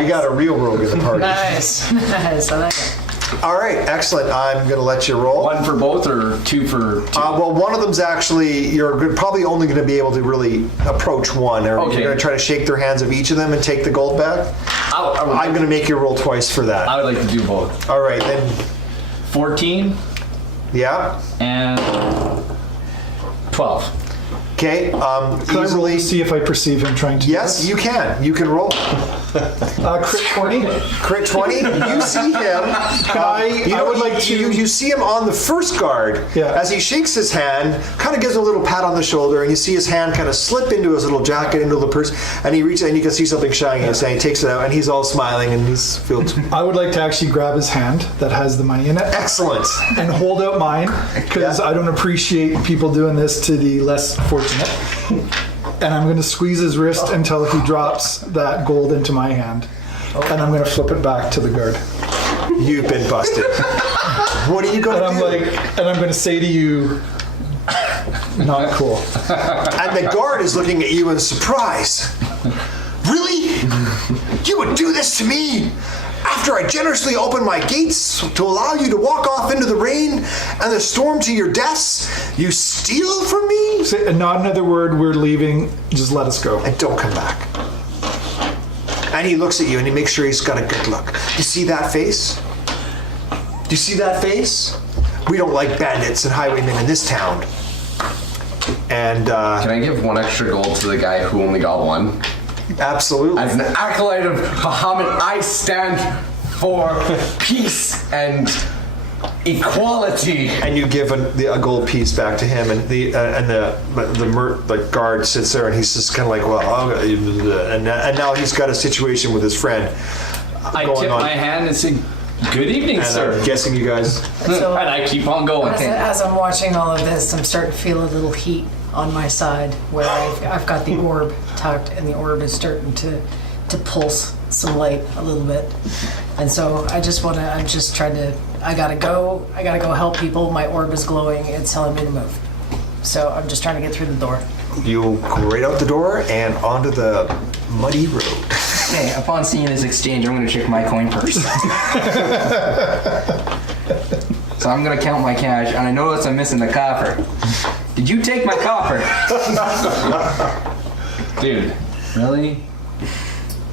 We got a real rogue in the party. Nice. Nice. I like it. All right, excellent. I'm going to let you roll. 1 for both or 2 for 2? Well, one of them's actually, you're probably only going to be able to really approach one. Or Okay. You're going to try to shake their hands of each of them and take the gold back. I'm going to make you roll twice for that. I would like to do both. All right, then. 14 Yeah. and 12. Okay. Can I roll Easily. to see if I perceive him trying to do Yes, this? you can. You can roll. Crit 20. Crit 20. You see him. I would like to- You see him on the first guard. Yeah. As he shakes his hand, kind of gives him a little pat on the shoulder, and you see his hand kind of slip into his little jacket, into the purse, and he reaches and you can see something shining in his hand. He takes it out, and he's all smiling, and he's feels I would like to actually grab his hand that has the money in it excellent. and hold out mine, because Yeah. I don't appreciate people doing this to the less fortunate. And I'm going to squeeze his wrist until he drops that gold into my hand. And I'm going to flip it back to the guard. You've been busted. What are you going And to I'm do? and I'm going to say to you, not cool. And the guard is looking at you in surprise. Really? You would do this to me? After I generously opened my gates to allow you to walk off into the rain and the storm to your deaths, you steal from me? Say, not another word, we're leaving, just let us go. And don't come back. And he looks at you and he makes sure he's got a good look. Do you see that face? Do you see that face? We don't like bandits and highwaymen in this town. And Can I give 1 extra gold to the guy who only got 1? absolutely. As an acolyte of Bahamut, I stand for peace and equality. And you give a gold piece back to him, and the guard sits there, and he's just kind of like, well, and now he's got a situation with his friend. I going tip on. my hand and say, good evening, And sir. I'm guessing you guys. So And I keep on going. as I'm watching all of this, I'm starting to feel a little heat on my side where I've got the orb tucked, and the orb is starting to pulse some light a little bit. And so I gotta go help people. My orb is glowing. It's telling me to move. So I'm just trying to get through the door. You go right out the door and onto the muddy road. Okay, upon seeing this exchange, I'm going to check my coin purse. So I'm gonna count my cash, and I notice I'm missing the copper. Did you take my copper? Dude, really?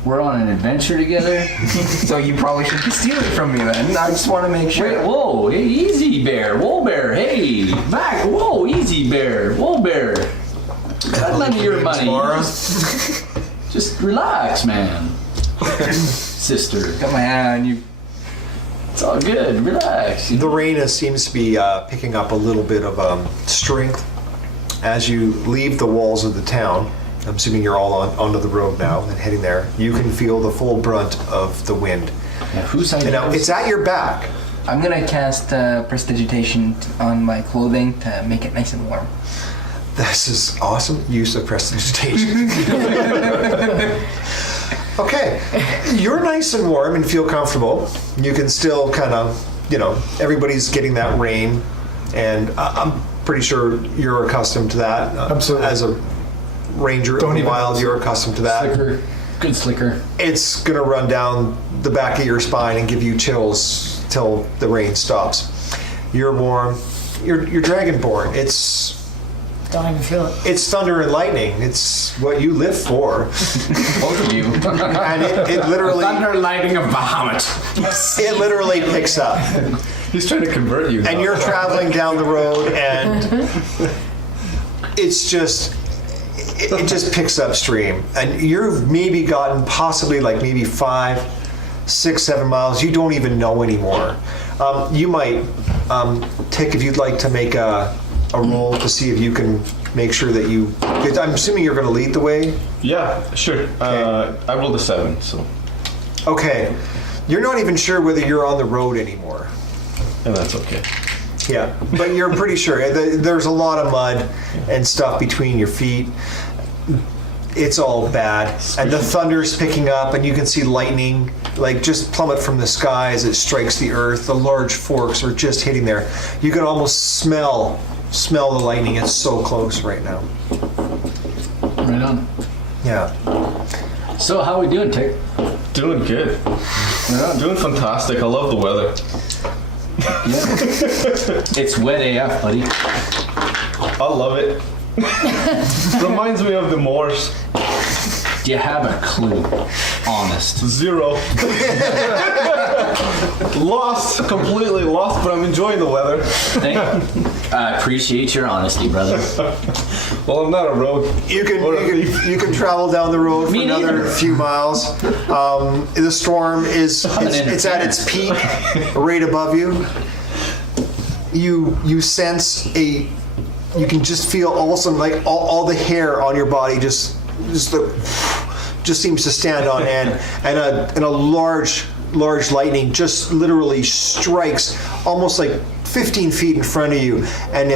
We're on an adventure together? So you probably should be stealing from me then. I just want to make sure. Wait, whoa, hey, easy bear, whoa bear, hey, back, whoa, easy bear, whoa bear. Got none of your money. Just relax, man. Sister. Got my hand on you. It's all good, relax. The rain seems to be picking up a little bit of strength as you leave the walls of the town. I'm assuming you're all onto the road now and heading there. You can feel the full brunt of the wind. Yeah, whose idea? And now it's at your back. I'm gonna cast prestidigitation on my clothing to make it nice and warm. This is awesome use of prestidigitation. Okay, you're nice and warm and feel comfortable. You can still kind of, everybody's getting that rain, and I'm pretty sure you're accustomed to that. Absolutely. As a ranger in the wild, you're accustomed to that. Slicker, good slicker. It's gonna run down the back of your spine and give you chills till the rain stops. You're warm. You're dragonborn. Don't even feel it. It's thunder and lightning. It's what you live for. Both of you. And it literally, Thunder lighting of Bahamut. it literally picks up. He's trying to convert you. And you're traveling down the road, and it's just, it just picks up stream. And you've maybe gotten possibly like maybe 5, 6, 7 miles. You don't even know anymore. You might take, if you'd like to make a roll to see if you can make sure that you, I'm assuming you're going to lead the way. Yeah, sure. I rolled a 7, so. Okay. You're not even sure whether you're on the road anymore. And that's okay. Yeah, but you're pretty sure. There's a lot of mud and stuff between your feet. It's all bad. And the thunder's picking up, and you can see lightning like just plummet from the sky as it strikes the earth. The large forks are just hitting there. You can almost smell the lightning. It's so close right now. Right on. Yeah. So how we doing, Tick? Doing good. Yeah, doing fantastic. I love the weather. Yeah. It's wet AF, buddy. I love it. Reminds me of the Moors. Do you have a clue? Honest. 0. Lost, completely lost, but I'm enjoying the weather. I appreciate your honesty, brother. Well, I'm not a road. You can travel down the road for Me another neither. few miles. The storm is it's at its peak, right above you. You sense you can just feel also like all the hair on your body just seems to stand on end, and a large lightning just literally strikes almost like 15 feet in front of you, and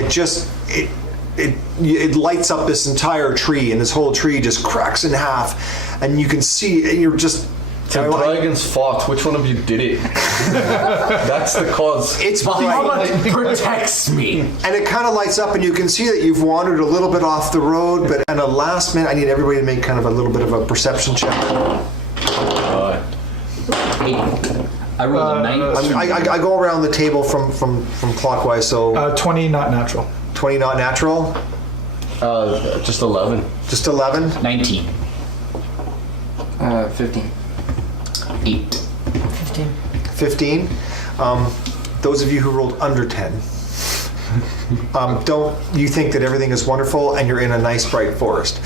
it lights up this entire tree, and this whole tree just cracks in half, and you can see, and you're just. The dragons fought. Which one of you did it? That's the cause. It's bright. Bahamut protects me. And it kind of lights up, and you can see that you've wandered a little bit off the road, but at a last minute, I need everybody to make kind of a little bit of a perception check. 8. I rolled a 9. I go around the table from clockwise, so 20 not natural. 20 not natural, Just 11. just 11. 19. 15. 8. 15. 15. Those of you who rolled under 10, don't you think that everything is wonderful and you're in a nice bright forest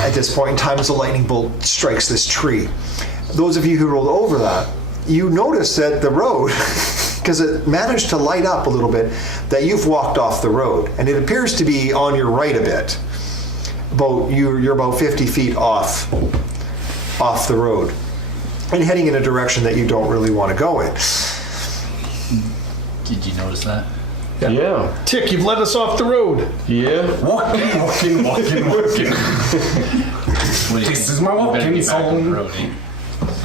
at this point in time as a lightning bolt strikes this tree. Those of you who rolled over that, you notice that the road, because it managed to light up a little bit, that you've walked off the road, and it appears to be on your right a bit. You're about 50 feet off the road, and heading in a direction that you don't really want to go in. Did you notice that? Yeah. Tick, you've led us off the road. Yeah. Walking. What do you This think? is my We better walking get back on the song. road, eh?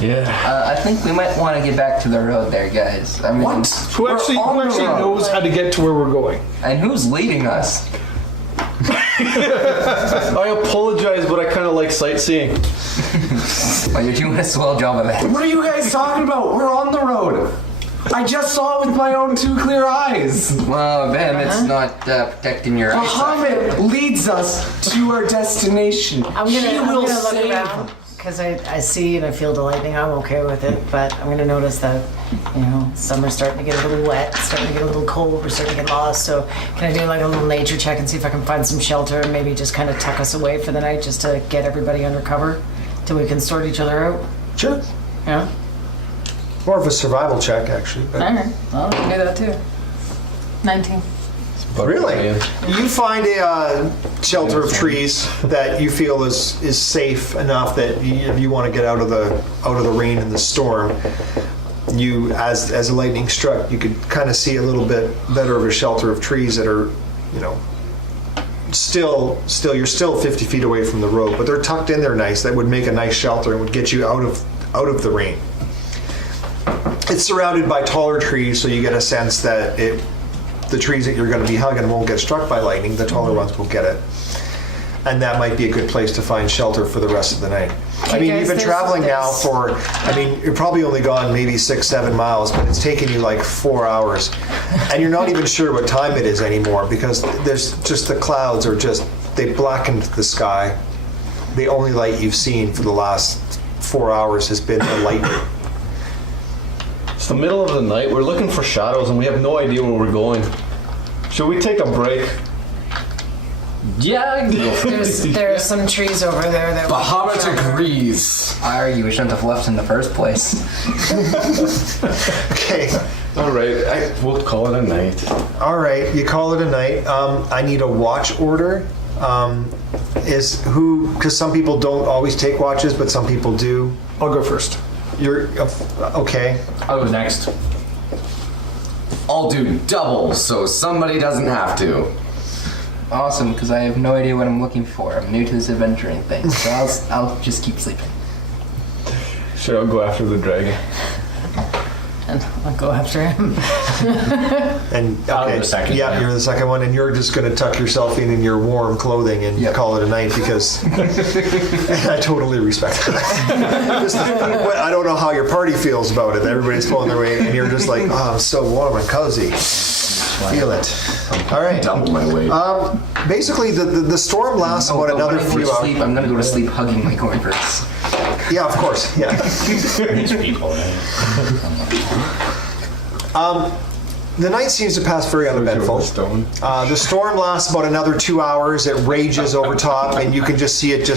Yeah. I think we might want to get back to the road there, guys. I mean, What? Who actually knows how to get to where we're going? And who's leading us? I apologize, but I kind of like sightseeing. Well, you're doing a swell job of that. What are you guys talking about? We're on the road. I just saw it with my own 2 clear eyes. Well, Ben, it's not protecting your eyesight. Bahamut leads us to our destination. I'm He gonna will look save around us. because I see and I feel the lightning. I'm okay with it, but I'm gonna notice that summer's starting to get a little wet, starting to get a little cold. We're starting to get lost. So can I do like a little nature check and see if I can find some shelter and maybe just kind of tuck us away for the night, just to get everybody under cover till we can sort each other out? Sure. Yeah. More of a survival check, actually. But All right. Well, I can do that too. 19. really, you find a shelter of trees that you feel is safe enough that if you want to get out of the rain and the storm, you as the lightning struck, you could kind of see a little bit better of a shelter of trees that are, still you're still 50 feet away from the road, but they're tucked in there nice. That would make a nice shelter and would get you out of the rain. It's surrounded by taller trees, so you get a sense that the trees that you're going to be hugging won't get struck by lightning. The taller ones will get it. And that might be a good place to find shelter for the rest of the night. I mean, you've been traveling now for, you're probably only gone maybe 6-7 miles, but it's taken you like 4 hours. And you're not even sure what time it is anymore because there's just the clouds they blackened the sky. The only light you've seen for the last 4 hours has been the lightning. It's the middle of the night. We're looking for shadows and we have no idea where we're going. Should we take a break? Yeah, There are some trees over there that. Bahamut agrees. You shouldn't have left in the first place. Okay. All right, we'll call it a night. All right, you call it a night. I need a watch order. Because some people don't always take watches, but some people do. I'll go first. You're okay. I'll go next. I'll do double so somebody doesn't have to. Awesome, because I have no idea what I'm looking for. I'm new to this adventuring thing, so I'll just keep sleeping. Sure, I'll go after the dragon. And I'll go after him. And I'll okay, go the second, yeah, yeah. you're the second one, and you're just going to tuck yourself in your warm clothing and Yep. call it a night because I totally respect that. I don't know how your party feels about it. Everybody's pulling their weight, and you're just like, oh, I'm so warm and cozy. Feel it. All right. Double my weight. Basically, the storm lasts about another when I go few to hours. sleep, I'm gonna go to sleep hugging my cornflakes. Yeah, of course. Yeah. These people, right? The night seems to pass very uneventful. The storm lasts about another 2 hours. It rages over top, and you can just see it.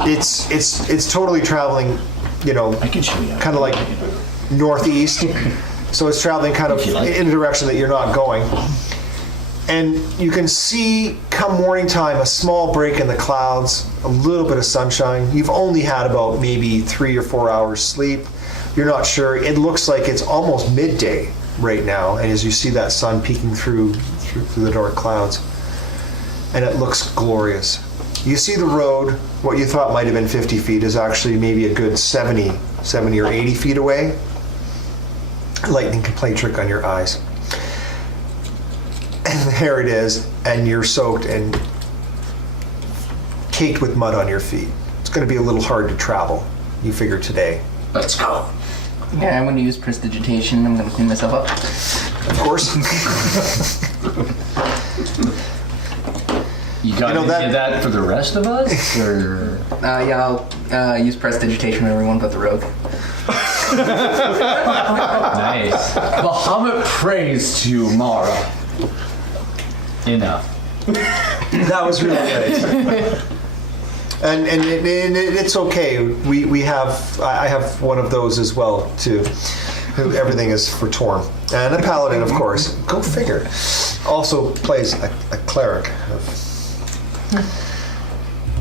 It's totally traveling. I can show you. Kind of like northeast. So it's traveling kind of in a direction that you're not going. And you can see, come morning time, a small break in the clouds, a little bit of sunshine. You've only had about maybe 3 or 4 hours sleep. You're not sure. It looks like it's almost midday right now, and as you see that sun peeking through the dark clouds, and it looks glorious. You see the road, what you thought might have been 50 feet is actually maybe a good 70 or 80 feet away. Lightning can play a trick on your eyes. And there it is, and you're soaked and caked with mud on your feet. It's going to be a little hard to travel, you figure, today. Let's go. Yeah, I'm gonna use prestidigitation. I'm gonna clean myself up. Of course. You got that for the rest of us? Or? Yeah, I'll use prestidigitation when everyone but the rogue. Nice. Bahamut prays to you, Mara. Enough. That was really nice. And it's okay. I have one of those as well too. Who everything is for Torm, and a paladin, of course. Go figure. Also plays a cleric.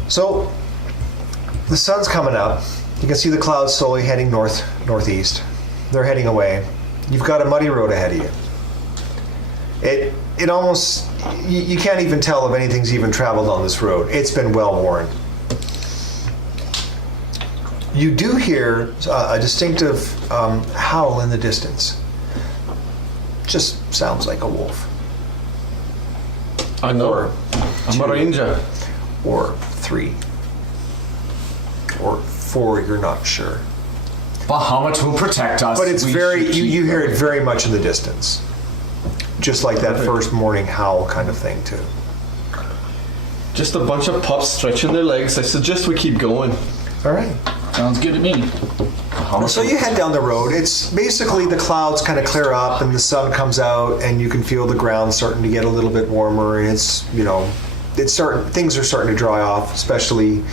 So the sun's coming up. You can see the clouds slowly heading northeast. They're heading away. You've got a muddy road ahead of you. It almost you can't even tell if anything's even traveled on this road. It's been well worn. You do hear a distinctive howl in the distance. Just sounds like a wolf. I know. I'm a ranger. Or 3. Or 4, you're not sure. Bahamut will protect us. But it's We very, should you keep hear them. it very much in the distance. Just like that first morning howl kind of thing, too. Just a bunch of pups stretching their legs. I suggest we keep going. All right. Sounds good to me. So you head down the road. It's basically the clouds kind of clear up and the sun comes out and you can feel the ground starting to get a little bit warmer. And it's, things are starting to dry off, especially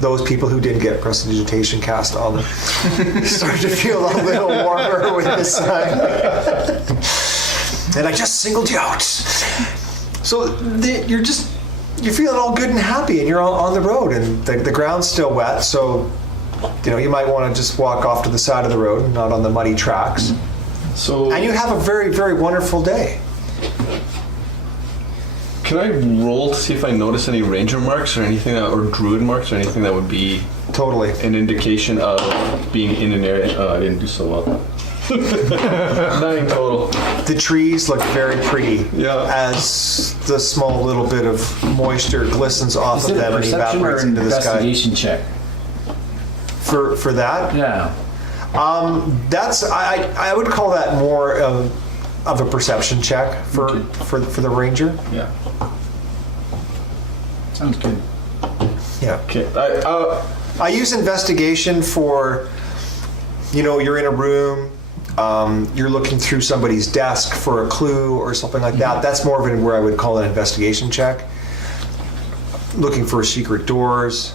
those people who didn't get prestidigitation cast on them. Start to feel a little warmer with the sun. And I just singled you out. So you're feeling all good and happy, and you're on the road, and the ground's still wet, so you might want to just walk off to the side of the road, not on the muddy tracks. So, And you have a very, very wonderful day. can I roll to see if I notice any ranger marks or anything or druid marks or anything that would be Totally. an indication of being in an area? I didn't do so well. 9 total. The trees look very pretty Yeah. as the small little bit of moisture glistens off Is of it a them and perception or evaporates an into the sky. investigation check? For that, Yeah. I would call that more of a perception check for the ranger. Yeah. Sounds good. Yeah. Okay. I use investigation for, you're in a room, you're looking through somebody's desk for a clue or something like that. That's more of where I would call an investigation check. Looking for secret doors,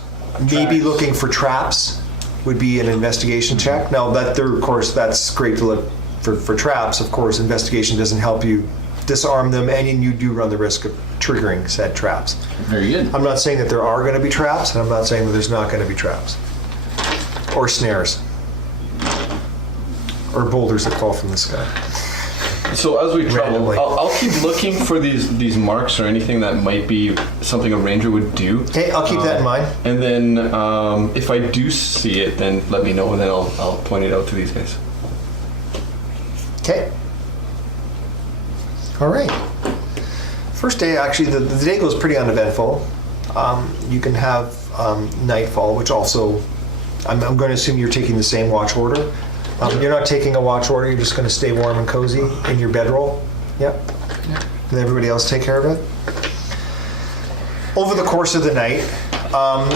maybe looking for traps would be an investigation check. Now of course, that's great to look for traps. Of course, investigation doesn't help you disarm them, and you do run the risk of triggering said traps. Very good. I'm not saying that there are going to be traps, and I'm not saying that there's not going to be traps. Or snares. Or boulders that fall from the sky. So as we travel, Randomly. I'll keep looking for these marks or anything that might be something a ranger would do. Okay, I'll keep that in mind. And then if I do see it, then let me know, and then I'll point it out to these guys. Okay. All right. First day, actually, the day goes pretty uneventful. You can have nightfall, which also, I'm going to assume you're taking the same watch order. You're not taking a watch order, you're just going to stay warm and cozy in your bedroll. Yep. And everybody else take care of it. Over the course of the night,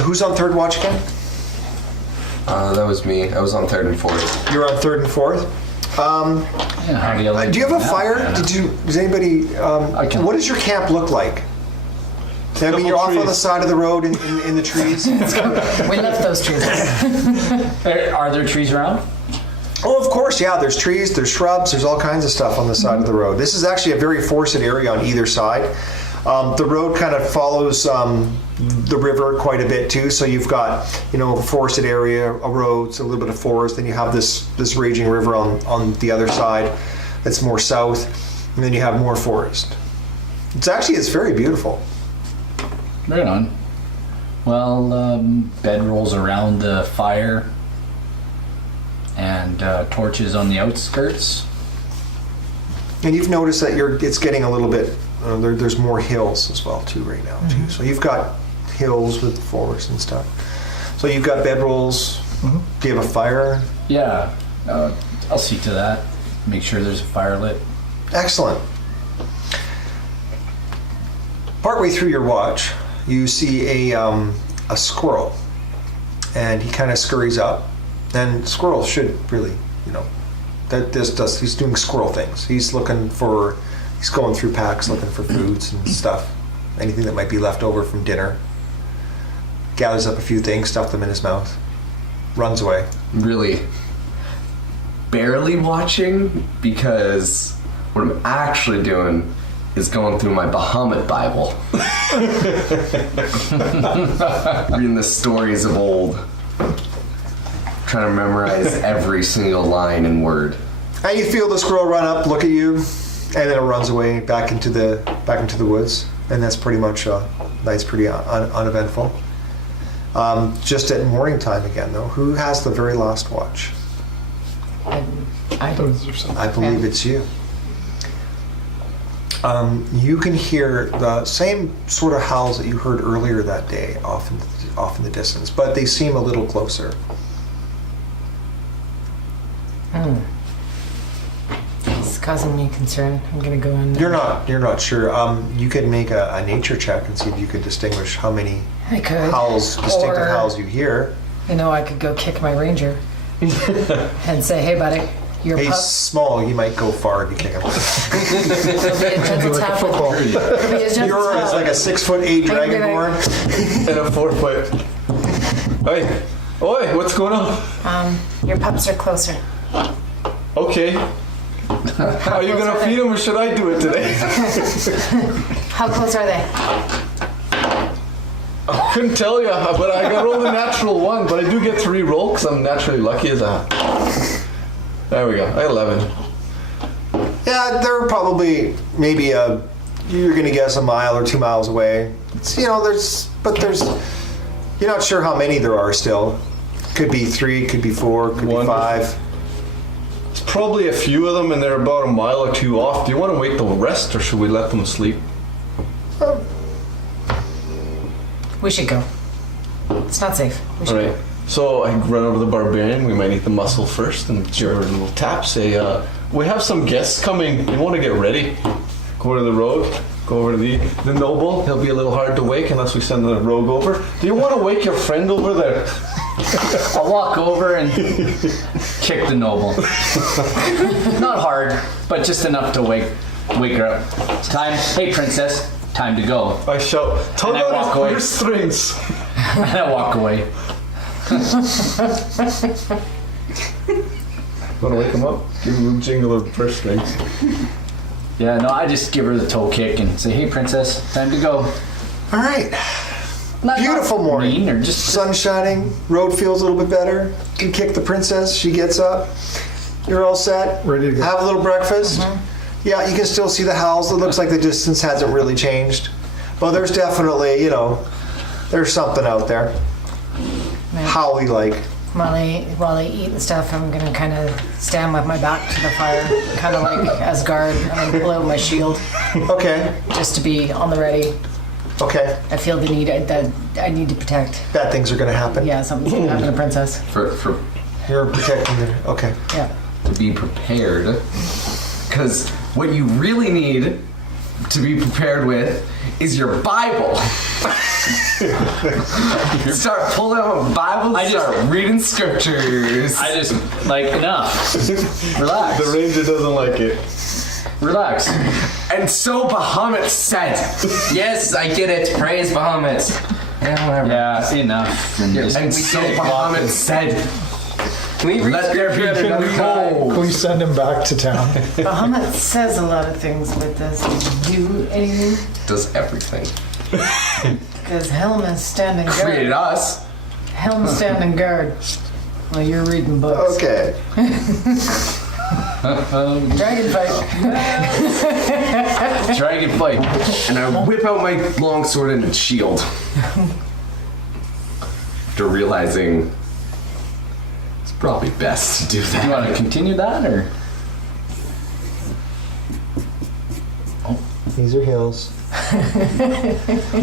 who's on third watch again? That was me. I was on 3rd and 4th. You're on third and fourth. Yeah, how do you like Do you have a that? fire? Yeah. Does anybody? I can- What does your camp look like? I mean, you're off on the side of the road in the trees. We left those trees. Are there trees around? Oh, of course, yeah. There's trees, there's shrubs, there's all kinds of stuff on the side of the road. This is actually a very forested area on either side. The road kind of follows the river quite a bit too. So you've got, a forested area, a road, so a little bit of forest. Then you have this raging river on the other side. That's more south, and then you have more forest. It's very beautiful. Right on. Well, bed rolls around the fire and torches on the outskirts. And you've noticed that it's getting a little bit. There's more hills as well too right now too. So you've got hills with forest and stuff. So you've got bedrolls. Do you have a fire? Yeah, I'll see to that. Make sure there's a fire lit. Excellent. Partway through your watch, you see a squirrel, and he kind of scurries up. And squirrels should really, he's doing squirrel things. He's going through packs looking for foods and stuff, anything that might be left over from dinner. Gathers up a few things, stuffs them in his mouth, runs away. Really barely watching, because what I'm actually doing is going through my Bahamut Bible. Reading the stories of old. Trying to memorize every single line and word. And you feel the squirrel run up, look at you, and then it runs away back into the woods. And that's pretty much night's pretty uneventful. Just at morning time again, though. Who has the very last watch? I I believe it's you. You can hear the same sort of howls that you heard earlier that day off in the distance, but they seem a little closer. It's causing me concern. I'm gonna go in. You're not sure. You could make a nature check and see if you could distinguish how many I could. distinctive Or, howls you hear. I could go kick my ranger and say, "Hey, buddy, you're He's pup." small. You might go far if you kick him. It'll be a gentle Like a tap. football. It'll be a gentle You're tap. like a 6'8" dragonborn. And a 4-foot. Hey, oi, what's going on? Your pups are closer. Okay. Are you gonna feed him or should I do it today? How close are they? I couldn't tell you, but I got rolled a natural 1, but I do get to re-roll because I'm naturally lucky as a. There we go. I got 11. Yeah, they're probably maybe you're gonna guess a mile or 2 miles away. It's, you're not sure how many there are still. Could be 3, could be 4, could be Wonderful. 5. It's probably a few of them, and they're about a mile or 2 off. Do you want to wait till rest, or should we let them sleep? We should go. It's not safe. We should All right. So I run over to the barbarian. We might eat the muscle first, and give her a little tap. Say, we have some guests coming. You want to get ready? Go over to the road. Go over to the noble. He'll be a little hard to wake unless we send the rogue over. Do you want to wake your friend over there? I'll walk over and kick the noble. Not hard, but just enough to wake her up. Time. Hey, princess. Time to go. I shout, tug And I on walk his away. purse strings. And I walk away. Want to wake him up? Give him a jingle of purse strings. Yeah, no, I just give her the toe kick and say, hey, princess, time to go. All right. Not Beautiful morning. mean, or just Sun shining. Road feels a little bit better. You kick the princess. She gets up. You're all set. Ready to go. Have a little breakfast. Yeah, you can still see the howls. It looks like the distance hasn't really changed. But there's definitely, there's something out there. Howly like. While I eat and stuff, I'm gonna kind of stand with my back to the fire, kind of like as guard. I'm gonna pull out my shield Okay. just to be on the ready. Okay. I feel the need that I need to protect. Bad things are going to happen. Yeah, something's gonna happen to the princess. For You're protecting her. Okay. Yeah. to be prepared, because what you really need to be prepared with is your Bible. Start pulling out a Bible. Start reading scriptures. I just, enough. Relax. The ranger doesn't like it. Relax. And so Bahamut said. Yes, I get it. Praise Bahamut. Yeah, whatever. Yeah, enough. And just- And so Bahamut said. Can we read Let there be scripture another time? Can we send him back to town? Bahamut says a lot of things, but does he do anything? Does everything. Because Helma's standing Created guard. us. Helma's standing guard while you're reading books. Okay. Dragon fight. Dragon fight. And I whip out my longsword and shield. After realizing it's probably best to do You that. want to continue that, or? These are hills.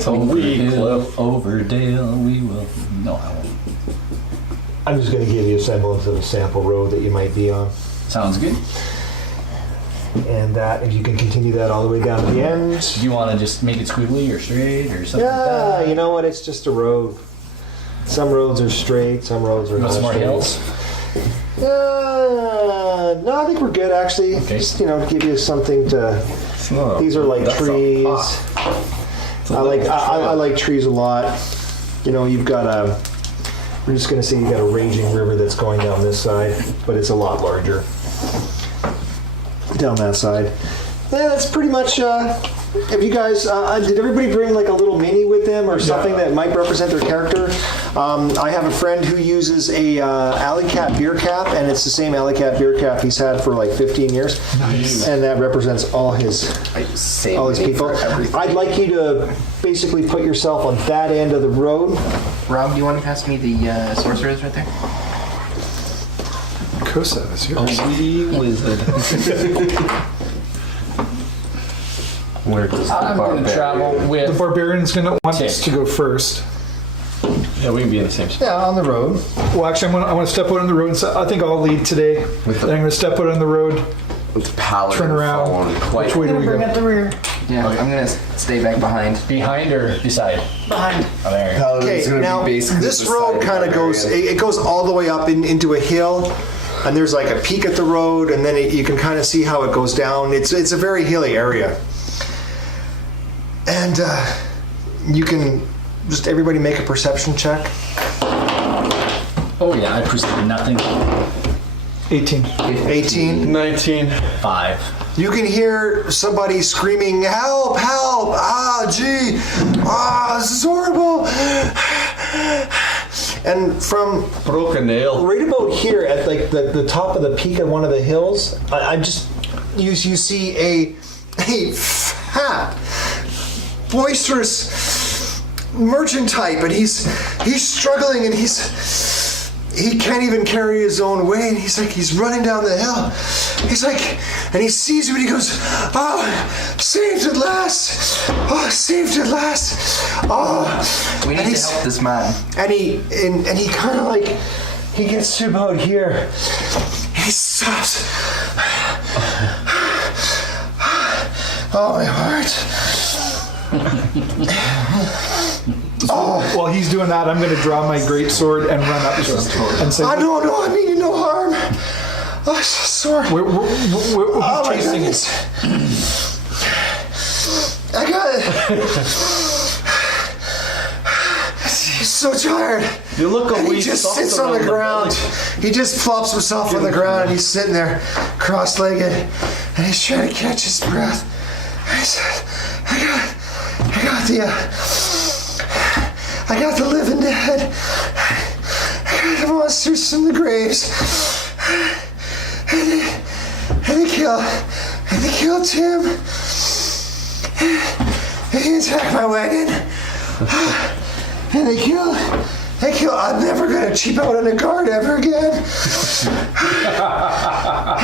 So we will overdale, we will. No, I won't. I'm just going to give you a semblance of a sample road that you might be on. Sounds good. And that, if you can continue that all the way down to the end. Do you want to just make it squiggly or straight or something like Yeah, that? you know what? It's just a road. Some roads are straight, some roads are You not want some more straight. hills? No, I think we're good actually. Okay. Just, give you something to. It's not These are like that's a trees. pot. I like trees a lot. You've got a. We're just gonna say you got a raging river that's going down this side, but it's a lot larger down that side. Yeah, that's pretty much. If you guys, did everybody bring like a little mini with them or something that might represent their character? I have a friend who uses a Alley Cat beer cap, and it's the same Alley Cat beer cap he's had for like 15 years. Nice. And that represents all his people. I'd like you to basically put yourself on that end of the road. Rob, do you want to pass me the sorcerers right there? Kosa is yours. Wee wizard. Where does I'm going to travel The with. barbarian's going to want Tick. us to go first. Yeah, we can be in the same spot. Yeah, on the road. Well, actually, I want to step out on the road. So I think I'll lead today. With the- Then I'm going to step out on the road, With Paladin turn around. following quite Which way do I'm we gonna bring go? up the rear. Yeah, I'm gonna stay back behind. Behind or beside? Behind. Oh, there you go. Paladin's Okay, gonna now be basically this beside road the kind of goes. barbarian. It goes all the way up into a hill, and there's like a peak at the road, and then you can kind of see how it goes down. It's a very hilly area, and you can just everybody make a perception check. Oh yeah, I perceived nothing. 18. 18. 19. 5. You can hear somebody screaming, "Help! Help! Ah, gee! Ah, this is horrible!" And from Broke a nail. right about here at like the top of the peak of one of the hills, I just you see a fat, boisterous merchant type, and he's struggling, and he can't even carry his own weight, and he's running down the hill. He's like, and he sees you, and he goes, "Oh, saved at last! Oh, saved at last! Oh!" We need to help this man. And he kind of like he gets to about here. He stops. Oh, my heart. While he's doing that, I'm going to draw my great sword and run up to him and say, No, I mean you no harm. Oh, it's so sore. who's Oh my chasing goodness. I got it. He's so tired. You look a And wee he just soft sits on the around ground. He just flops himself on the ground, and he's sitting there cross-legged, and he's trying to catch his breath. And he said, I got the living dead. I got the monsters from the graves. And they killed Tim. And he attacked my wagon. And they killed. I'm never gonna cheap out on a guard ever again.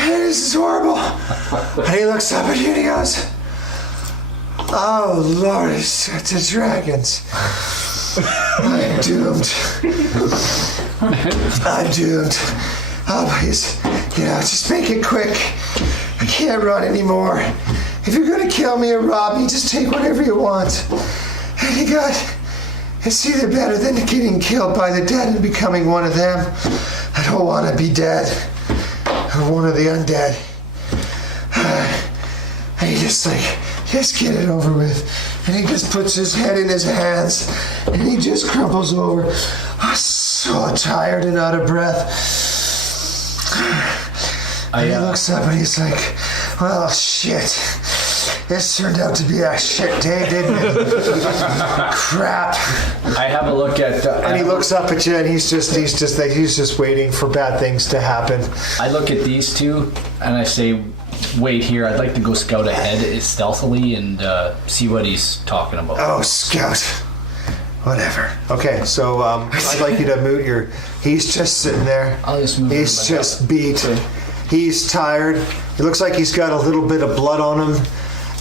This is horrible. And he looks up at you and he goes, "Oh Lord, it's the dragons. I'm doomed. I'm doomed. Oh please, just make it quick. I can't run anymore. If you're gonna kill me or rob me, just take whatever you want." And he got. It's either better than getting killed by the dead and becoming one of them. I don't want to be dead. Or one of the undead. And he just get it over with. And he just puts his head in his hands and he just crumples over. I'm so tired and out of breath. And he looks up and he's like, "Well, shit. This turned out to be a shit day, didn't it? Crap." I have a look at. And he looks up at you, and he's just waiting for bad things to happen. I look at these two, and I say, "Wait here. I'd like to go scout ahead stealthily and see what he's talking about." Oh, scout. Whatever. Okay, so I'd like you to move your. He's just sitting there. I'll just move He's everybody just beat. He's tired. It looks like he's got a little bit of blood on him.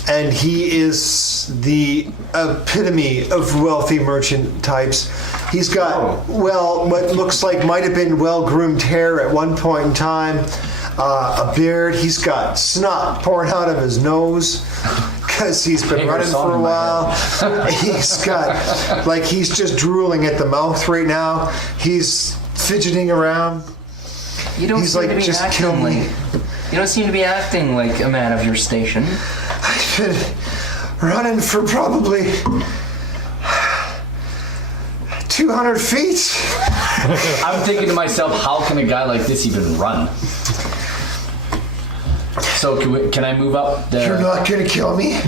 And he is the epitome of wealthy merchant types. He's got, what looks like might have been well-groomed hair at one point in time, a beard. He's got snot pouring out of his nose because he's been running for a while. He's got, he's just drooling at the mouth right now. He's fidgeting around. You don't He's seem to be just kill acting me. like. You don't seem to be acting like a man of your station. I've been running for probably 200 feet. I'm thinking to myself, how can a guy like this even run? So can I move up the? You're not gonna kill me.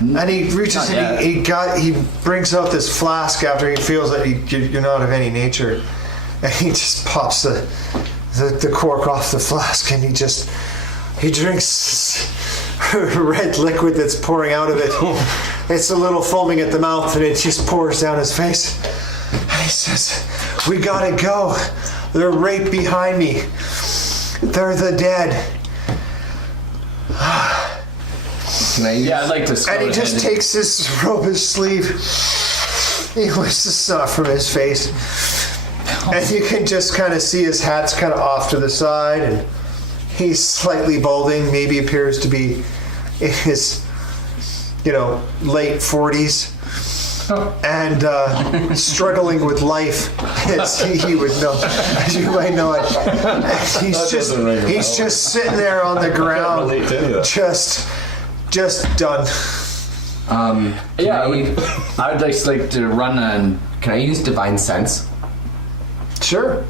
And he reaches and he brings out this flask after he feels that you're not of any nature, and he just pops the cork off the flask, and he drinks red liquid that's pouring out of it. It's a little foaming at the mouth, and it just pours down his face. And he says, "We gotta go. They're right behind me. They're the dead." Can I use Yeah, I'd like to. And he just takes his robe, his sleeve, He wipes the snot from his face. And you can just kind of see his hat's kind of off to the side, and he's slightly balding, maybe appears to be in his, late 40s. And struggling with life, as you would know, as you might know it. And he's just sitting there on the ground, just done. Yeah, I would like to run and. Can I use Divine Sense? Sure.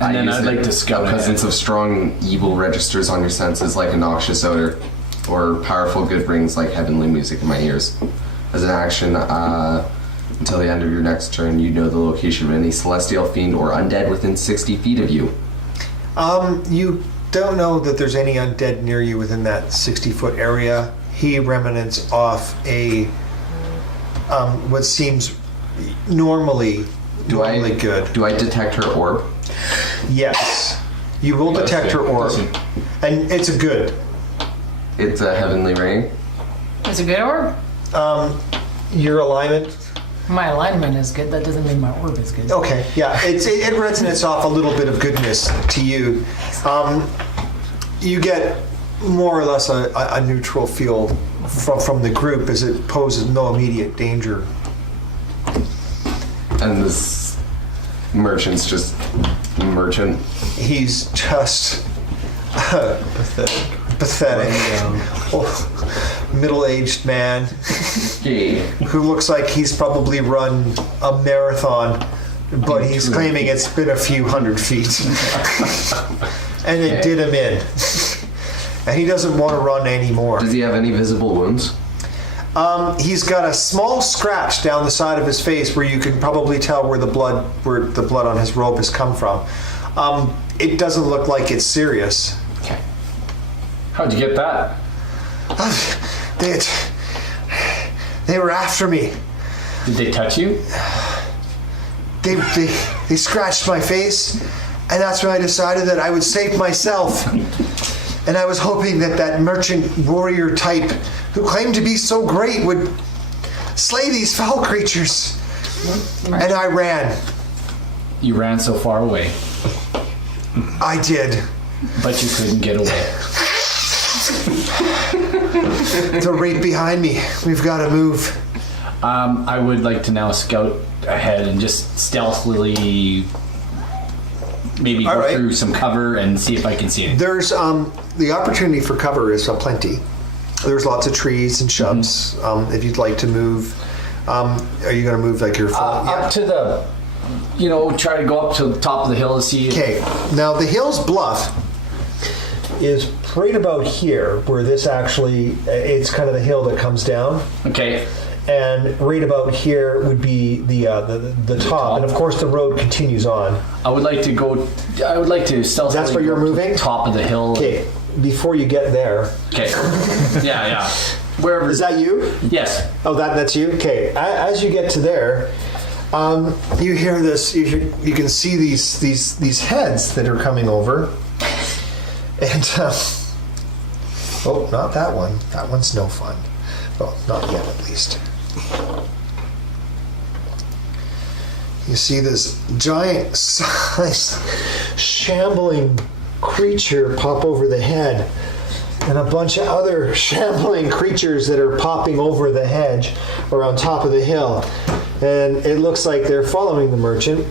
And then I'd like to scout The presence ahead. of strong evil registers on your senses like a noxious odor, or powerful good rings like heavenly music in my ears. As an action, until the end of your next turn, you know the location of any celestial fiend or undead within 60 feet of you. You don't know that there's any undead near you within that 60-foot area. He remnants off a what seems normally good. Do I detect her orb? Yes, you will detect her orb, and it's a good. It's a heavenly ring. Is it good orb? Your alignment. My alignment is good. That doesn't mean my orb is good. Okay, yeah, it resonates off a little bit of goodness to you. You get more or less a neutral feel from the group, as it poses no immediate danger. And this merchant's just merchant. He's just pathetic. Middle-aged man who looks like he's probably run a marathon, but he's claiming it's been a few hundred feet. And it did him in. And he doesn't want to run anymore. Does he have any visible wounds? He's got a small scratch down the side of his face where you can probably tell where the blood on his robe has come from. It doesn't look like it's serious. Okay. How'd you get that? They were after me. Did they touch you? They scratched my face, and that's when I decided that I would save myself. And I was hoping that merchant warrior type, who claimed to be so great, would slay these foul creatures. And I ran. You ran so far away. I did. But you couldn't get away. They're right behind me. We've got to move. I would like to now scout ahead and just stealthily maybe go through some cover and see if I can see it. There's the opportunity for cover is plenty. There's lots of trees and shrubs. If you'd like to move, are you going to move like your up to the, try to go up to the top of the hill to see. Okay. Now the hill's bluff is right about here, where this actually, it's kind of the hill that comes down. Okay. And right about here would be the top, and of course the road continues on. I would like to stealthily. That's where you're go to moving? the top of the hill. Okay, before you get there. Okay. Yeah. Wherever. Is that you? Yes. Oh, that's you? Okay. As you get to there, you hear this, you can see these heads that are coming over. And, oh, not that one. That one's no fun. Well, not yet, at least. You see this giant size shambling creature pop over the head, and a bunch of other shambling creatures that are popping over the hedge or on top of the hill. And it looks like they're following the merchant.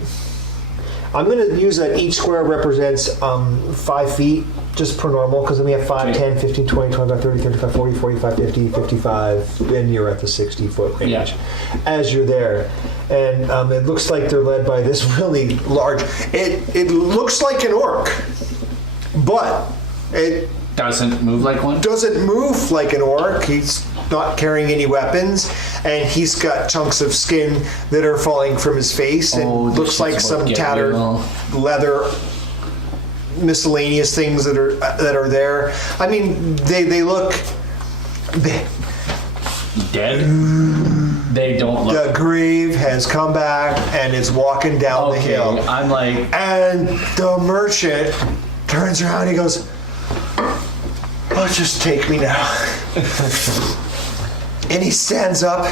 I'm going to use that each square represents 5 feet, just per normal, because then we have 5, 10, 15, 20, 25, 30, 35, 40, 45, 50, 55, and you're at the 60-foot range as you're there. And it looks like they're led by this really large... It looks like an orc, but it... Doesn't move like one? Doesn't move like an orc. He's not carrying any weapons, and he's got chunks of skin that are falling from his face, and looks like some tattered leather, miscellaneous things that are there. I mean, they look dead. They don't look. The grave has come back and is walking down the hill. I'm like, and the merchant turns around and he goes, "Oh, just take me now." And he stands up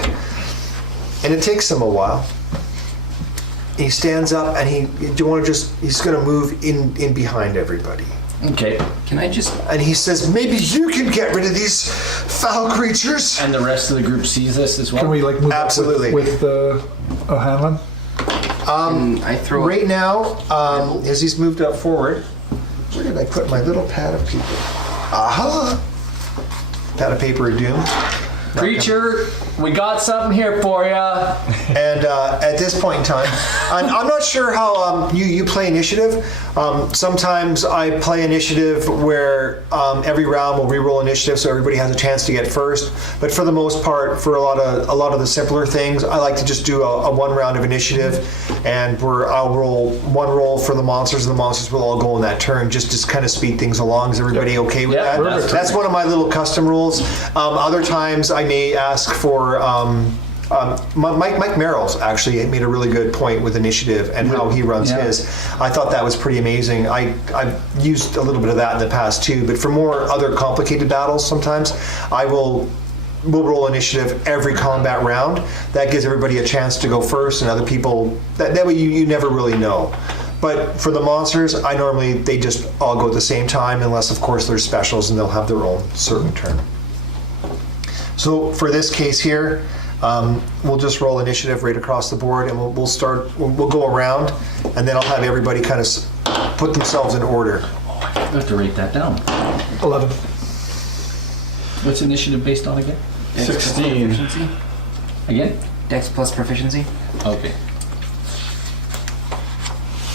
And it takes him a while. He stands up and he's going to move in behind everybody. Okay. Can I just? And he says, maybe you can get rid of these foul creatures. And the rest of the group sees this as well? Can we like move Absolutely. up with O'Hanlon? I throw Right now, as he's moved up forward, where did I put my little pad of paper? Aha! Pad of paper of doom. Creature, we got something here for ya. And at this point in time, I'm not sure how you play initiative. Sometimes I play initiative where every round we'll re-roll initiative, so everybody has a chance to get first. But for the most part, for a lot of the simpler things, I like to just do a one round of initiative, and where I'll roll one roll for the monsters, and the monsters will all go in that turn, just to kind of speed things along. Is everybody okay with Yeah, that? perfect. That's one of my little custom rules. Other times I may ask for. Mike Merrill's actually made a really good point with initiative and how he runs his. I thought that was pretty amazing. I've used a little bit of that in the past too, but for more other complicated battles, sometimes we'll roll initiative every combat round. That gives everybody a chance to go first, and other people. That way you never really know. But for the monsters, they just all go at the same time, unless of course there's specials and they'll have their own certain turn. So for this case here, we'll just roll initiative right across the board, and we'll go around, and then I'll have everybody kind of put themselves in order. I have to write that down. 11. What's initiative based on again? 16. Proficiency? Again? Dex plus proficiency. Okay.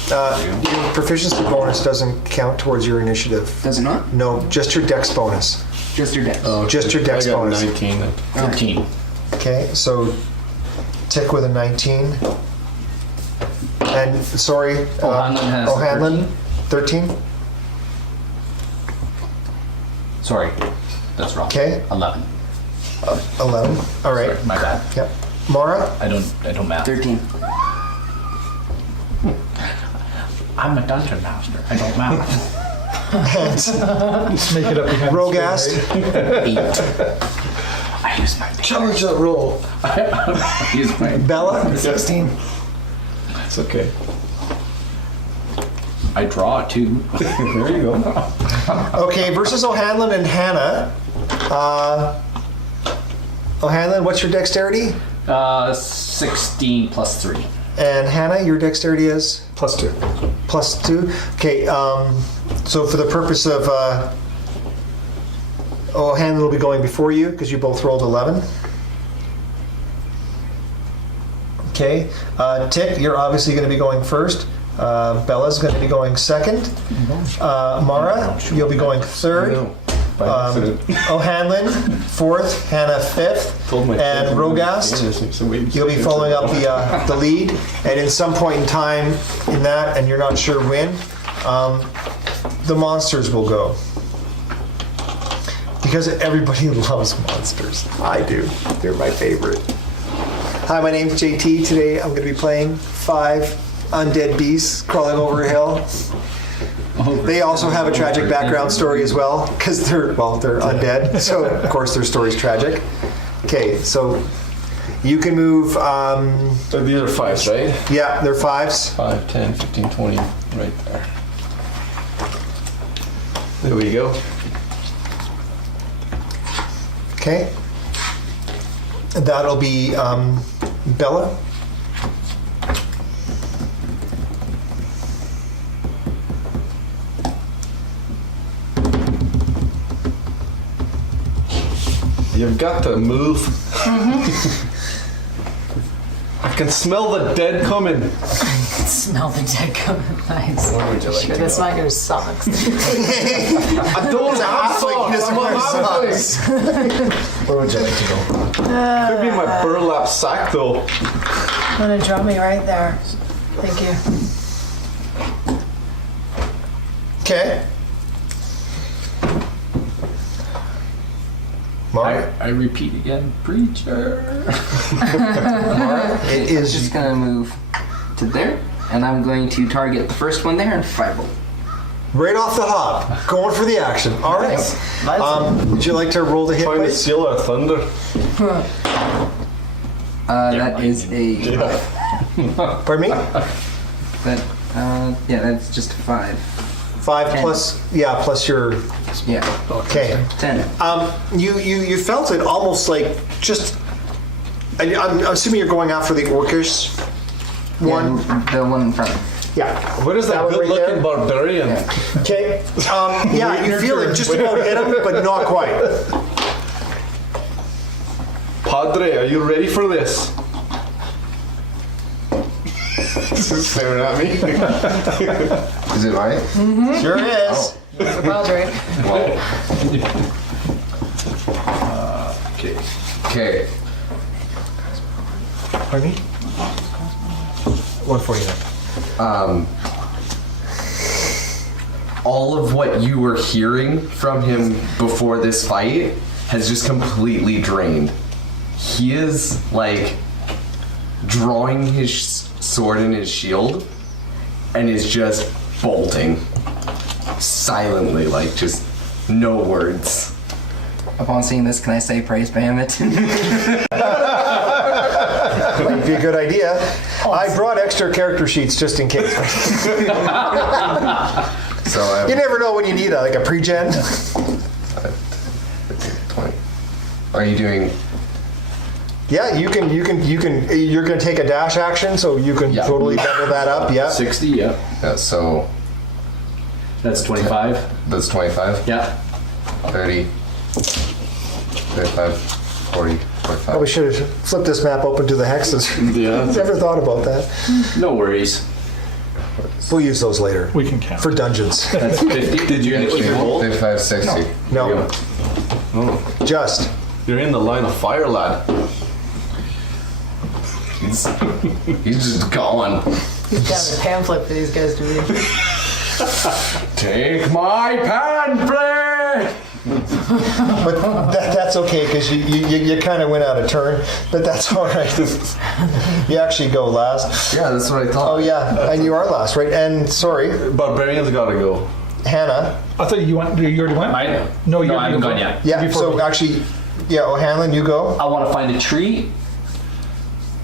Your proficiency bonus doesn't count towards your initiative. Does it not? No, just your dex bonus. Just your dex. Just your dex I got bonus. 19 then. 13. Okay, so tick with a 19. And sorry, O'Hanlon has O'Hanlon, 13. Sorry, that's wrong. Okay. 11. 11. All right. Sorry, my bad. Yep. Mara, I don't math. 13. I'm a dungeon master. I don't math. Just make it up behind Rogast, 8. I use my challenge that roll. I use my Bella, 16. It's okay. I draw too. There you go. okay, versus O'Hanlon and Hannah. O'Hanlon, what's your dexterity? 16 plus 3. And Hannah, your dexterity is? +2. +2. Okay, so for the purpose of O'Hanlon will be going before you because you both rolled 11. Okay, Tick, you're obviously going to be going first. Bella's going to be going second. Mara, you'll be going third. O'Hanlon, fourth. Hannah, fifth. And Rogast, you'll be following up the lead. And in some point in time in that, and you're not sure when, the monsters will go. Because everybody loves monsters. I do. They're my favorite. Hi, my name's JT. Today I'm going to be playing 5 undead beasts crawling over a hill. They also have a tragic background story as well, because they're undead. So of course their story's tragic. Okay, so you can move. These are 5s, right? Yeah, they're 5s. 5, 10, 15, 20, right there. There we go. Okay. That'll be Bella. You've got to move. I can smell the dead coming. Smell the dead coming. Nice. Where would you like Sure, to that's go? not your socks. I don't have socks. I'm a halfling. Where would you like to go? Could be my burlap sack though. I'm gonna drop me right there. Thank you. Okay. Mara? I repeat again, preacher. Mara? It I'm is just gonna move to there, and I'm going to target the first one there and fireball. right off the hop. Going for the action. All right. Would you like to roll the hit, Trying to please? steal our thunder. That is a. Pardon me? That, yeah, that's just 5. 5 10. plus your. Yeah. Okay. 10. You felt it almost like just. I'm assuming you're going after the orcish one. Yeah, the one in front. Yeah. What is that one right good-looking there? barbarian? Yeah. Okay. Yeah, you feel it just about hit him, but not quite. Padre, are you ready for this? Staring at me. Is it mine? Sure is. Well, right. Okay. Okay. Pardon me? 149. All of what you were hearing from him before this fight has just completely drained. He is like drawing his sword and his shield and is just bolting silently, like just no words. Upon seeing this, can I say praise Bahamut? Might be a good idea. I brought extra character sheets just in case. So You never know when you need a pre-gen. 20. Are you doing? Yeah, you're going to take a dash action, so you can Yeah. totally double that up. Yeah. 60, yeah. Yeah, so That's 25. that's 25, Yeah. 30, 35, 40, 45. Probably should have flipped this map open to the hexes. Yeah. Never thought about that. No worries. We'll use those later We can count. for dungeons. That's 50. Did you hit with your bolt? 55, 60. No, Oh, just. you're in the line of fire, lad. He's just going. He's got a pamphlet for these guys to read. Take my pamphlet! But that's okay because you kind of went out of turn, but that's all right. You actually go last. Yeah, that's what I thought. Oh yeah, and you are last, right? And sorry, Barbarian's gotta go. Hannah. I thought you already went? No, I haven't gone yet. Yeah. Before So me. actually, yeah, O'Hanlon, you go. I want to find a tree.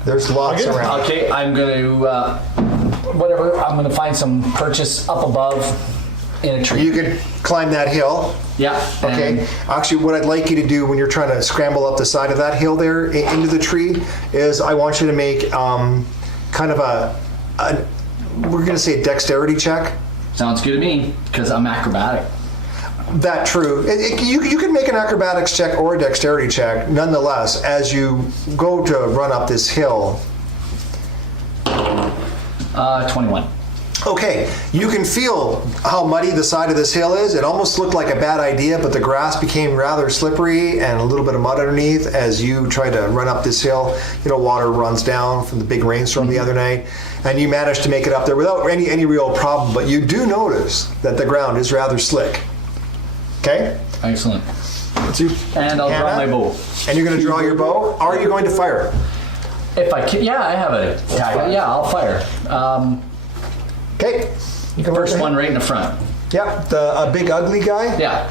There's lots around. Okay, I'm going to, whatever, I'm going to find some purchase up above in a tree. You could climb that hill. Yeah. Okay. and- Actually, what I'd like you to do when you're trying to scramble up the side of that hill there into the tree is I want you to make kind of we're going to say dexterity check. Sounds good to me, because I'm acrobatic. That true. You can make an acrobatics check or a dexterity check, nonetheless, as you go to run up this hill. 21. Okay, you can feel how muddy the side of this hill is. It almost looked like a bad idea, but the grass became rather slippery and a little bit of mud underneath as you try to run up this hill. You know, water runs down from the big rainstorm the other night, and you managed to make it up there without any real problem, but you do notice that the ground is rather slick. Okay? Excellent. And I'll draw Hannah? my bow. And you're going to draw your bow. Are you going to fire? If I can, yeah, I have a, yeah, I'll fire. Okay. You can First work one right in the front. Yep, a big ugly guy. Yeah.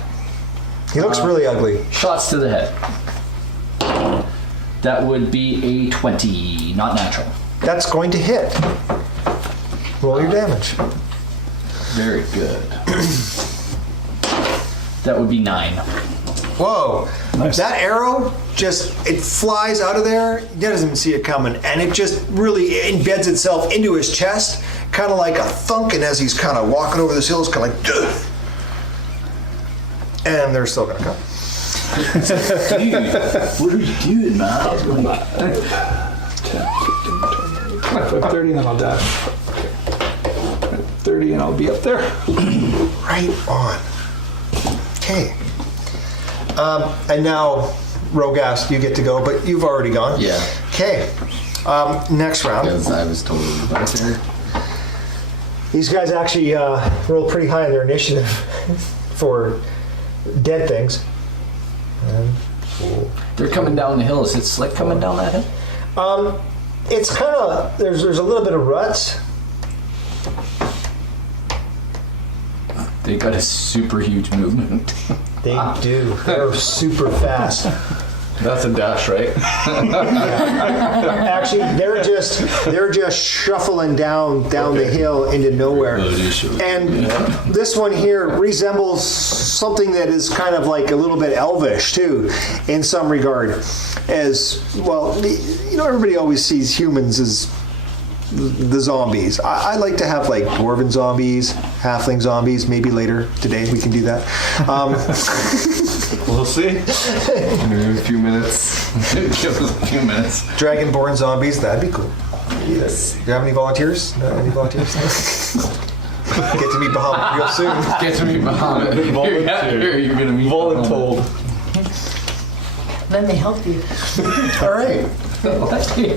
He looks really ugly. Shots to the head. That would be a 20, not natural. That's going to hit. Roll your damage. Very good. That would be 9. Whoa. Nice. That arrow it flies out of there. He doesn't even see it coming. And it just really embeds itself into his chest, kind of like a thunk. And as he's kind of walking over this hill, it's kind of like, "Ugh." And they're still going to come. Dude, what are you doing, man? 30 and then I'll dash. 30 and I'll be up there. Right on. Okay. And now, Rogast, you get to go, but you've already gone. Yeah. Okay. Next round. Because I was totally right there. These guys actually rolled pretty high in their initiative for dead things. They're coming down the hill. Is it slick coming down that hill? It's kind of, there's a little bit of ruts. They got a super huge movement. They do. They're super fast. That's a dash, right? Actually, they're just shuffling down the hill into nowhere. And this one here resembles something that is kind of like a little bit elvish too, in some regard. As well, you know, everybody always sees humans as the zombies. I like to have like dwarven zombies, halfling zombies. Maybe later today we can do that. We'll see. In a few minutes. Give us a few minutes. Dragonborn zombies, that'd be cool. Yes. Do you have any volunteers? No, any volunteers? Get to meet Bahamut real soon. Get to meet Muhammad. You're gonna meet Voluntold. Let me help you. All right.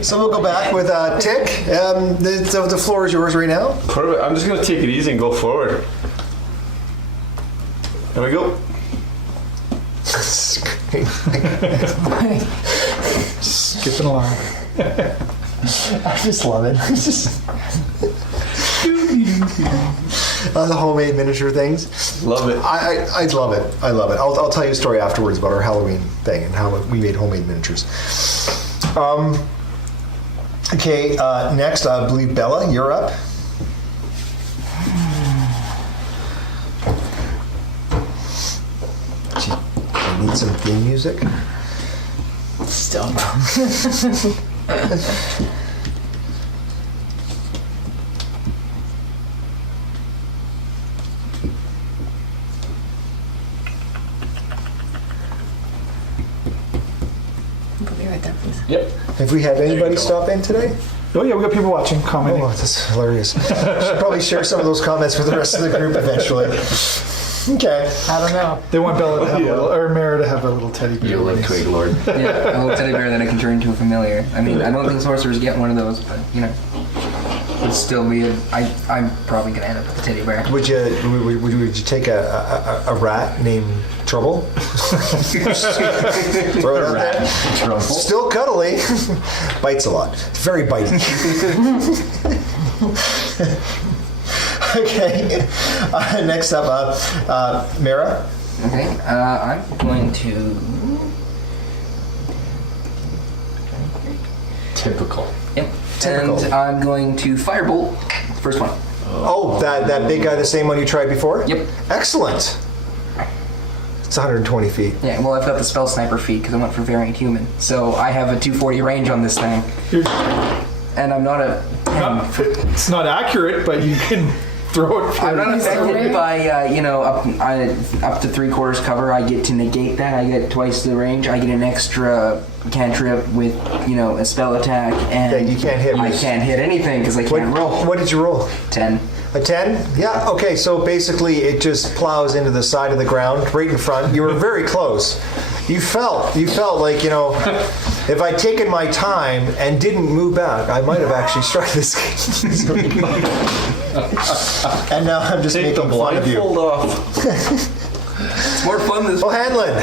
So we'll go back with Tick. The floor is yours right now. Perfect. I'm just gonna take it easy and go forward. There we go. Skipping along. I just love it. The homemade miniature things. Love it. I love it. I love it. I'll tell you a story afterwards about our Halloween thing and how we made homemade miniatures. Okay, next, I believe Bella, you're up. I need some theme music. Stop. Put me right there, please. Yep. Have we had anybody stop in today? Oh yeah, we got people watching, commenting. Oh, that's hilarious. Should probably share some of those comments with the rest of the group eventually. Okay. I don't know. They want Bella to have a little, or Mara to have a little teddy bear. You're like Twig Lord. Yeah, a little teddy bear that I can turn into a familiar. I mean, I don't think sorcerers get one of those, but you know, it'd still be. I'm probably gonna end up with a teddy bear. Would you take a rat named Trouble? Throw it out there. Trouble. Still cuddly. Bites a lot. It's very biting. Okay. Next up, Mara. Okay, I'm going to. Typical. Yep. Typical. And I'm going to firebolt. First one. Oh, that big guy, the same one you tried before? Yep. Excellent. It's 120 feet. Yeah, well, I've got the spell sniper feat because I went for variant human, so I have a 240 range on this thing. And I'm not a. It's not accurate, but you can throw it. I'm not affected by up to 3/4 cover. I get to negate that. I get twice the range. I get an extra cantrip with a spell attack, and Yeah, you can't hit I me. can't hit anything because I can't roll. What did you roll? 10. A 10? Yeah, okay, so basically it just plows into the side of the ground, right in front. You were very close. You felt like, if I'd taken my time and didn't move back, I might have actually struck this game. And now I'm just Take the making fun of you. blindfold off. It's more fun this Oh, Hanlon,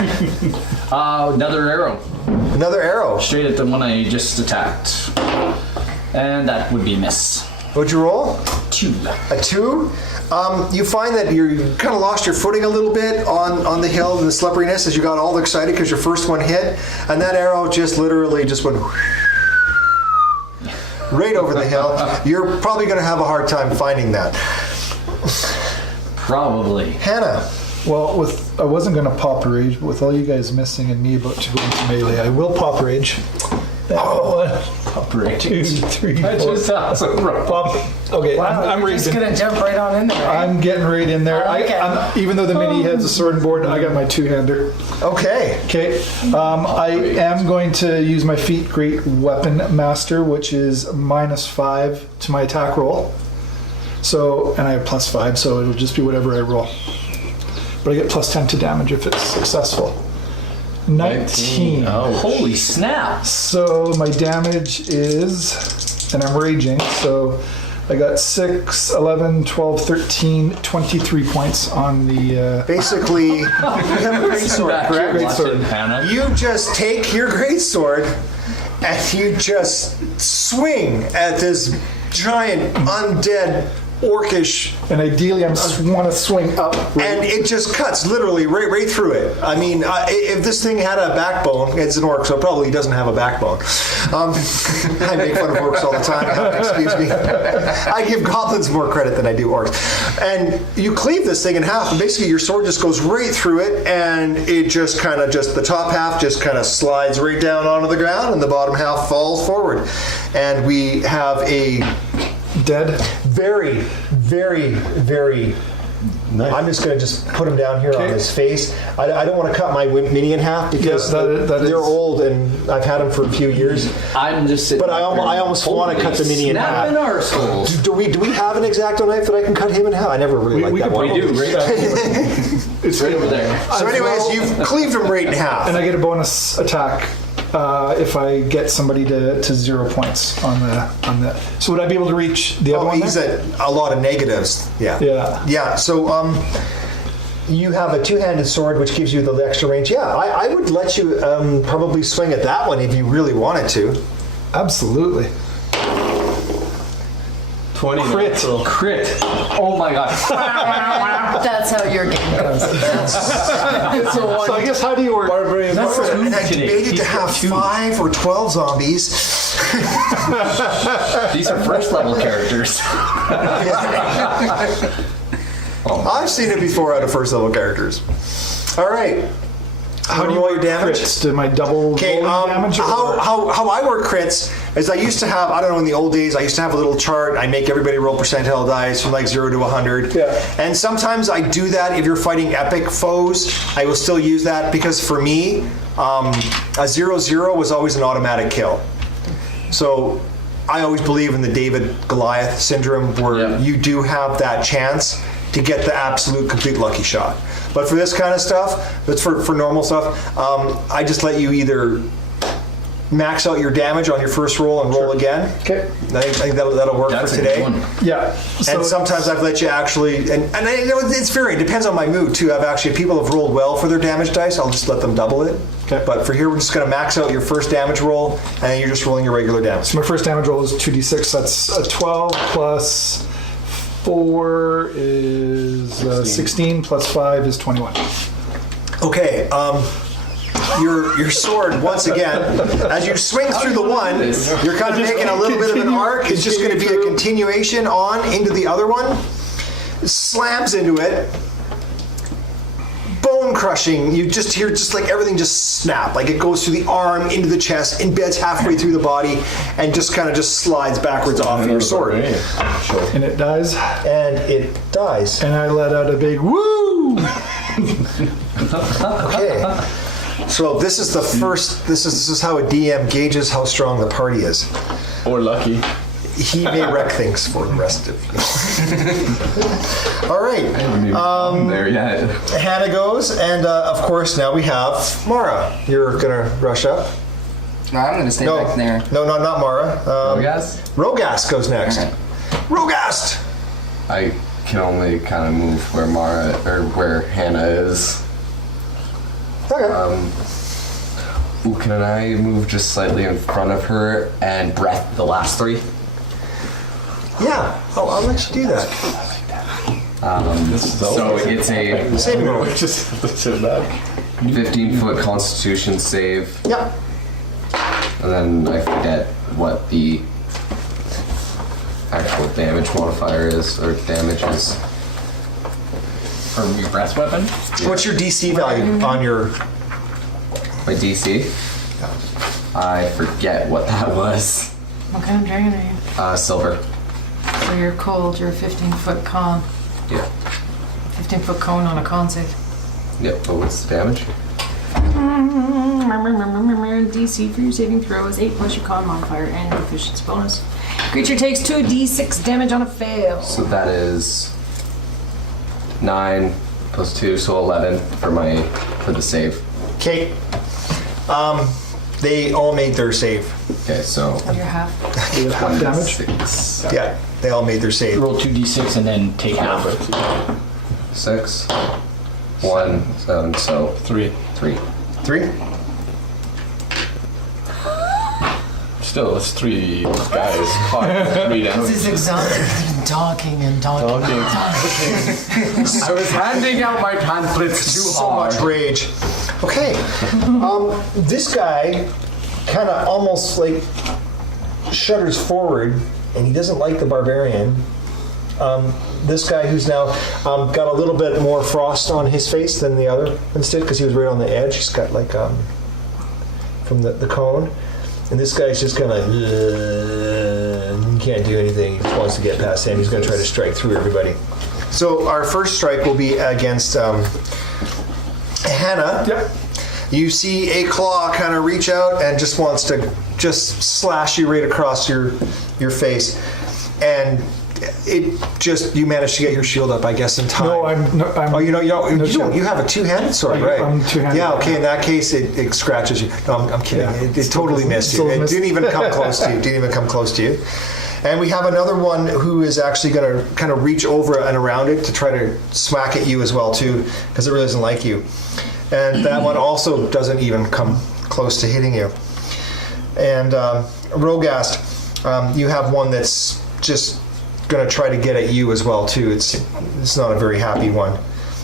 Another arrow. another arrow. Straight at the one I just attacked. And that would be a miss. What'd you roll? 2. A 2? You find that you kind of lost your footing a little bit on the hill and the slipperiness as you got all excited because your first one hit, and that arrow just literally just went right over the hill. You're probably going to have a hard time finding that. Probably. Hannah. Well, I wasn't going to pop rage, but with all you guys missing and me about to go into melee, I will pop rage. Pop rage. 2, 3, 4. That just sounds so rough. Pop. Okay, Wow, I'm you're just raising. gonna jump right on in there. Right? I'm getting right in there. I like it. Even though the mini has a sword and board, I got my two-hander. Okay. Okay, I am going to use my feat Great Weapon Master, which is -5 to my attack roll. So, and I have +5, so it'll just be whatever I roll. But I get +10 to damage if it's successful. 19. Holy snap. So my damage is, and I'm raging, so I got 6, 11, 12, 13, 23 points on the... Basically, you have a great sword, correct? Great sword. Hannah. You just take your great sword and you just swing at this giant undead orcish, And ideally, I want to swing up. and it just cuts literally right through it. I mean, if this thing had a backbone, it's an orc, so it probably doesn't have a backbone. I make fun of orcs all the time. Excuse me. I give goblins more credit than I do orcs. And you cleave this thing in half, and basically your sword just goes right through it, and it just kind of the top half just kind of slides right down onto the ground, and the bottom half falls forward. And we have a Dead. very, very, very. I'm just going to put him down here on his face. I don't want to cut my mini in half because that they're is- old and I've had them for a few years. I'm just sitting. But I almost want to cut the mini in half. Snapping arseholes. Do we have an X-Acto knife that I can cut him in half? I never really liked that one. We do, right? It's right over there. So anyways, you've cleaved him right in half. And I get a bonus attack if I get somebody to 0 points on the. So would I be able to reach the other one? He's there? at a lot of negatives. Yeah. Yeah. So you have a two-handed sword, which gives you the extra range. Yeah, I would let you probably swing at that one if you really wanted to. Absolutely. 20 Crit. natural. Crit. Oh my gosh. That's how your game goes. So I guess how do you work? Barbarian. That's And I today. debated He's to have got two. 5 or 12 zombies. These are first level characters. I've seen it before out of first level characters. All right. How do you roll your damage? Crits? Do my double Okay, rolling damage? how I work crits is I used to have, I don't know, in the old days, I used to have a little chart. I make everybody roll percentile dice from like 0 to 100. Yeah. And sometimes I do that if you're fighting epic foes. I will still use that because for me, a 0-0 was always an automatic kill. So I always believe in the David-Goliath syndrome where you do have that chance to get the absolute complete lucky shot. But for this kind of stuff, that's for normal stuff, I just let you either max out your damage on your first roll and roll again. Okay. I think that'll work That's for a today. good one. Yeah. So And sometimes I've let you actually, and I know it's varying, depends on my mood too. I've actually, people have rolled well for their damage dice, I'll just let them double it. Okay. But for here, we're just going to max out your first damage roll, and then you're just rolling your regular damage. my first damage roll is 2d6. That's a 12 plus 4 is 16 plus 5 is 21. Okay, your sword, once again, as you swing through the one, you're kind of making a little bit of an arc. It's just going to be a continuation on into the other one. Slams into it. Bone crushing. You just hear just like everything just snap. Like it goes through the arm, into the chest, embeds halfway through the body, and just kind of just slides backwards off of your sword. And it dies. And it dies. And I let out a big woo! Okay. So this is the first. This is how a DM gauges how strong the party is. Or lucky. He may wreck things for the rest of you. All right. There yet. Hannah goes, and of course now we have Mara. You're gonna rush up. No, I'm gonna stay back there. No, not Mara. Yes. Rogast goes next. Okay. Rogast. I can only kind of move where where Hannah is. Okay. Ooh, can I move just slightly in front of her and breath the last 3? Yeah. I'll let you do that. So it's a Saving roll. Just have to sit back. 15-foot Constitution save, Yep. and then I forget what the actual damage modifier is, or damage is. From your breath weapon? What's your DC value on your? My DC. I forget what that was. What kind of dragon are you? Silver. So you're cold, you're a 15-foot con. Yeah. 15-foot cone on a con save. Yep. But what's the damage? DC for your saving throw is 8 plus your con modifier and your proficiency bonus. Creature takes 2d6 damage on a fail. So that is 9 plus 2, so 11 for the save. Okay. They all made their save. Okay, so Your half. Half damage. 6. Yeah, they all made their save. Roll 2d6 and then take half. 6. 1, 7, so 3. 3. 3. Still, it's 3 guys caught. 3 down. This is exhausting. talking and talking. I was handing out my pamphlets too So hard. much rage. Okay. This guy kind of almost like shudders forward, and he doesn't like the barbarian. This guy who's now got a little bit more frost on his face than the other instead, because he was right on the edge. He's got like from the cone. And this guy's just kind of he can't do anything. He just wants to get past him. He's going to try to strike through everybody. So our first strike will be against Hannah. Yep. You see a claw kind of reach out and just wants to just slash you right across your face, and it just you managed to get your shield up, I guess, in time. No, I'm. Oh, you don't. shield. You have a two-handed sword, right? I'm two-handed. Yeah. Okay. In that case, it scratches you. No, I'm kidding. Yeah. It totally missed you. Still It missed. didn't even come close to you. Didn't even come close to you. And we have another one who is actually going to kind of reach over and around it to try to smack at you as well too, because it really doesn't like you. And that one also doesn't even come close to hitting you. And Rogast, you have one that's just going to try to get at you as well too. It's not a very happy one,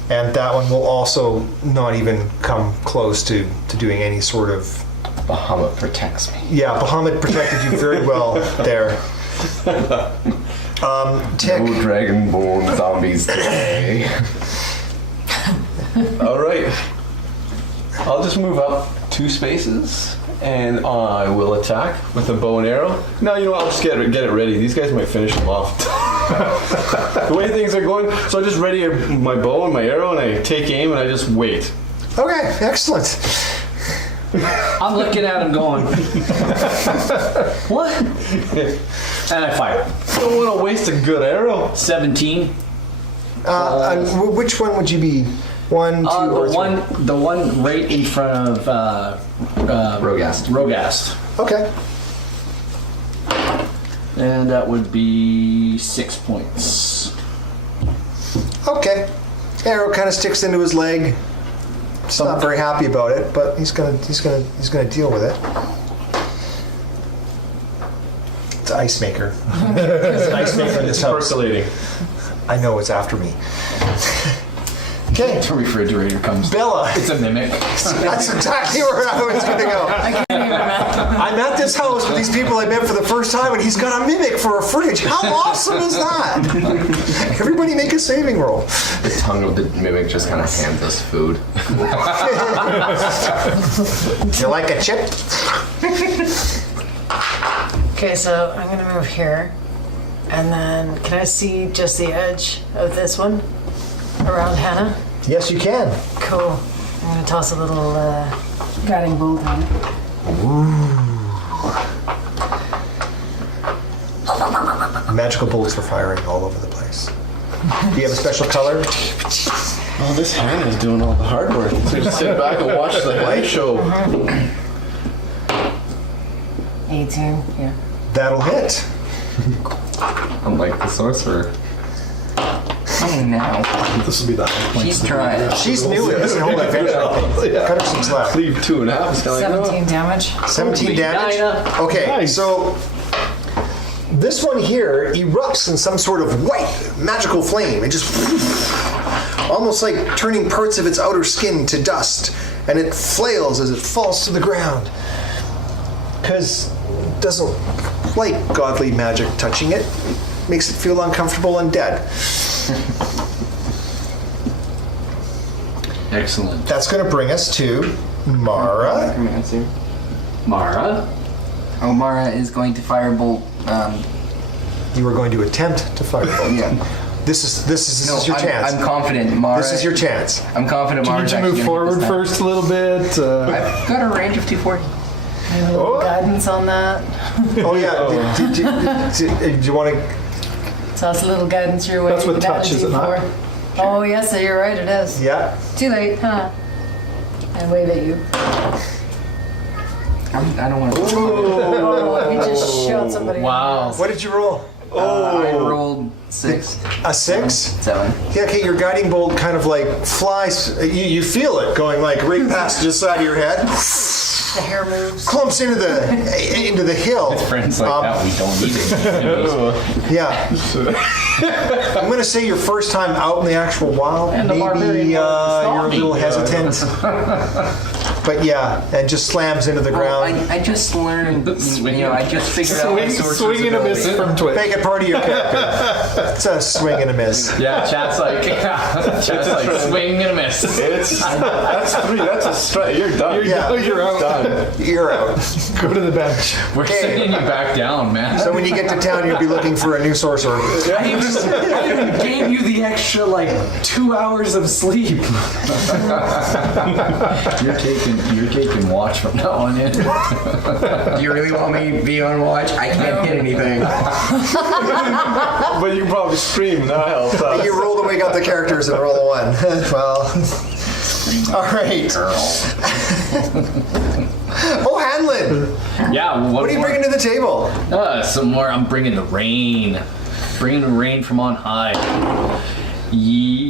and that one will also not even come close to doing any sort of. Bahamut protects me. Yeah, Bahamut protected you very well there. Tick. No dragonborn zombies today. All right. I'll just move up 2 spaces, and I will attack with a bow and arrow. No, you know what? I'll just get it ready. These guys might finish them off. The way things are going, so I just ready my bow and my arrow, and I take aim, and I just wait. Okay, excellent. I'm looking at him going, what? And I fire. Don't want to waste a good arrow. 17. And which one would you be? 1, 2, or 3? The one right in front of Rogast. Rogast. Okay. And that would be 6 points. Okay. Arrow kind of sticks into his leg. He's not very happy about it, but he's gonna deal with it. It's Ice Maker. It's an Ice Maker in this house. Percolating. I know it's after me. Okay, The refrigerator comes. Bella. It's a mimic. That's exactly where I was gonna go. I can't even imagine. I'm at this house with these people I met for the first time, and he's got a mimic for a fridge. How awesome is that? Everybody make a saving roll. The tongue of the mimic just kind of hands us food. You like a chip? Okay, so I'm gonna move here, and then can I see just the edge of this one around Hannah? Yes, you can. Cool. I'm gonna toss a little. Guiding bolt on it. Magical bolts for firing all over the place. Do you have a special color? Oh, this Hannah's doing all the hard work. So just sit back and watch the light show. 18. Yeah. That'll hit. Unlike the sorcerer. Oh, now. This will be that high point. She's trying. She's new in this whole adventure, I think. Cut her some slack. Cleave 2.5. It's kind of 17 damage. 17 damage? Okay, so this one here erupts in some sort of white magical flame. It just almost like turning parts of its outer skin to dust, and it flails as it falls to the ground. Because it doesn't like godly magic touching it. Makes it feel uncomfortable and dead. Excellent. That's going to bring us to Mara. Mara. Oh, Mara is going to firebolt. You are going to attempt to firebolt. Yeah. This is your I'm, chance. I'm confident Mara. This is your chance. I'm confident Do you Mara. need to move forward first a little bit? I've got a range of 240. Maybe a little guidance on that. Oh yeah. Do you want to? Toss a little guidance your way. That's with You can add touch, a is it not? D4. Oh, yes, you're right, it is. Yeah. Too late, huh? And wave at you. I don't want to. Oh, he just shot somebody. Wow. What did you roll? I rolled 6. A 6? 7. Yeah, okay, your guiding bolt kind of like flies, you feel it going like right past the side of your head, The hair moves. clumps into the hill. Friends like that, we don't need it. Yeah. I'm going to say your first time out in the actual wild, And the maybe barbarian you're a me. little hesitant. But yeah, and just slams into the ground. I just learned, I just figured out my sorcerer's Swing and a miss ability. from Twitch. Make it part of your character. It's a swing and a miss. Yeah, chat's like swing and a miss. That's 3. That's a strike. You're done. Yeah. You're out. Done. You're out. Go to the bench. We're sending you back down, man. So when you get to town, you'll be looking for a new sorcerer. I even gave you the extra 2 hours of sleep. You're taking watch from now on in. Do you really want me to be on watch? I can't hit anything. But you can probably scream. That helps. You roll the wake up the characters and roll a 1. Well, all right. Oh, Hanlon, Yeah, what are you bringing to the table? Some more. I'm bringing the rain. Bringing the rain from on high.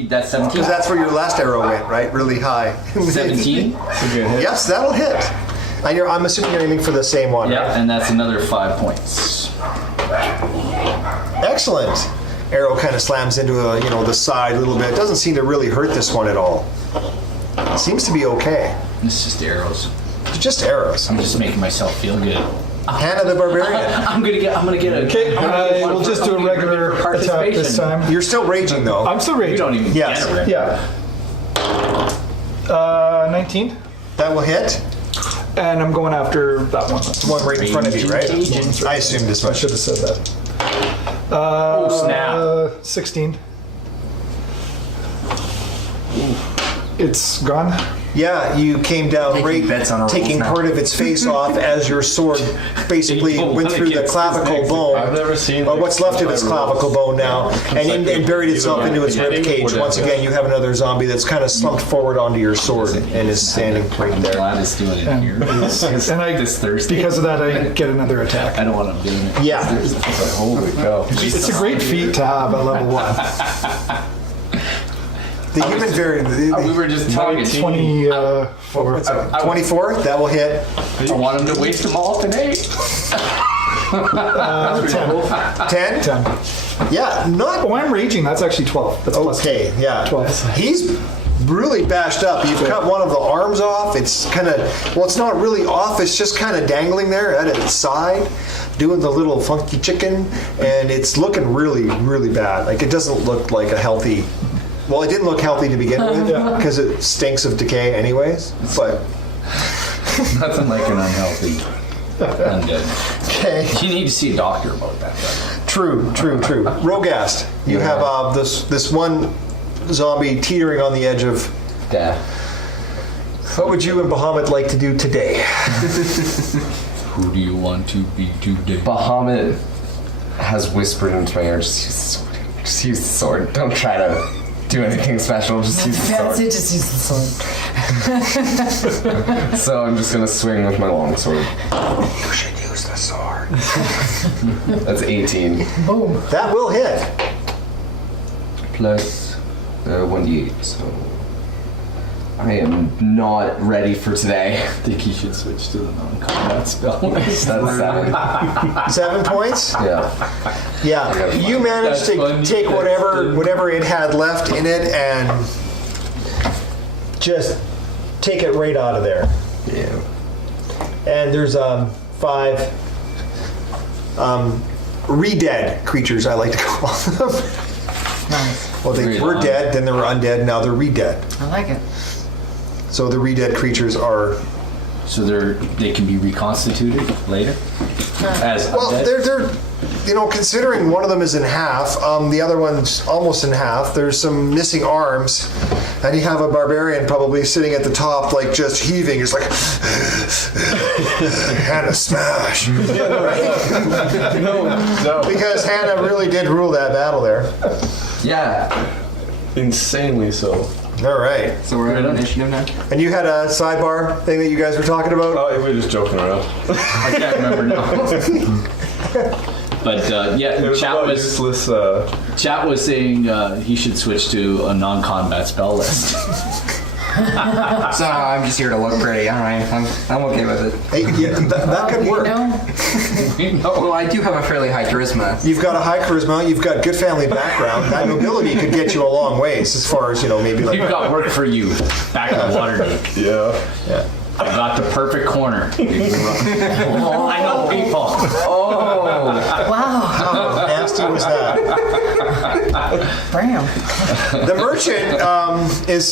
That's 17. Because that's where your last arrow went, right? Really high. 17. Yes, that'll hit. And I'm assuming you're aiming for the same one, Yeah, right? and that's another 5 points. Excellent. Arrow kind of slams into the side a little bit. Doesn't seem to really hurt this one at all. It seems to be okay. It's just arrows. It's just arrows. I'm just making myself feel good. Hannah the Barbarian. I'm gonna get a. Okay, we'll just do a regular attack this time. You're still raging though. I'm still You raging. don't even Yes. get it. Yeah. 19. That will hit. And I'm going after that one. The one right in front of you, right? Agent. I assumed as I much. should have said that. Oh snap! 16. It's gone. Yeah, you came down Taking right, bets on our taking rolls now. part of its face off as your sword basically You went wanna through the get clavicle next- bone. I've never seen, Or like, what's left of its 25 clavicle bone now, and buried itself into its rib cage. Whatever. Once again, you have another zombie that's kind of slumped forward onto your sword and is standing right I'm there. glad it's doing it here. And I, This Thursday. because of that, I get another attack. I don't want to do it. Yeah. It's like, holy cow! It's a great feat to have at level 1. The human variant, We were just talking. 24. 24, that will hit. I want him to waste them all today. 10? 10. Yeah, not Oh, I'm raging. That's actually 12. That's plus okay. Yeah, 12. He's really bashed up. You've cut one of the arms off. It's kind of, well, it's not really off. It's just kind of dangling there at its side, doing the little funky chicken, and it's looking really, really bad. Like, it doesn't look like a healthy. Well, it didn't look healthy to begin with because it stinks of decay, anyways. But Nothing like an unhealthy undead. okay, You need to see a doctor about that. true. Rogast, you have this one zombie teetering on the edge of. Yeah. What would you and Bahamut like to do today? Who do you want to be today? Bahamut has whispered into my ear, just use the sword. Just use the sword. Don't try to do anything special. Just use the That's sword. it, just use the sword. So I'm just gonna swing with my long sword. You should use the sword. That's 18 That will hit. plus 1d8. So I am not ready for today. I think he should switch to the non-combat spell. That's 7. 7 points. Yeah. Yeah, you managed That's fun. to take whatever it had left in it and just take it right out of there. Yeah. And there's 5 re-dead creatures, I like to call them. Nice. Well, they Right were on. dead, then they were undead, now they're re-dead. I like it. So the re-dead creatures are So they can be reconstituted later as well, undead? they're considering one of them is in half, the other one's almost in half. There's some missing arms, and you have a barbarian probably sitting at the top, like just heaving. It's like Hannah smash, right? No. Because Hannah really did rule that battle there. Yeah. Insanely so. All right, So we're at initiative now? and you had a sidebar thing that you guys were talking about. Oh, we were just joking around. I can't remember now. But Chat was saying he should switch to a non-combat spell list. So I'm just here to look pretty. All right, I'm okay with it. Hey, yeah, that could work. Well, I do have a fairly high charisma. You've got a high charisma. You've got good family background. That nobility could get you a long ways, as far as maybe like. We've got work for you back in Waterdeep. Yeah. I got the perfect corner. I know people. Wow. How nasty was that? Bram. The merchant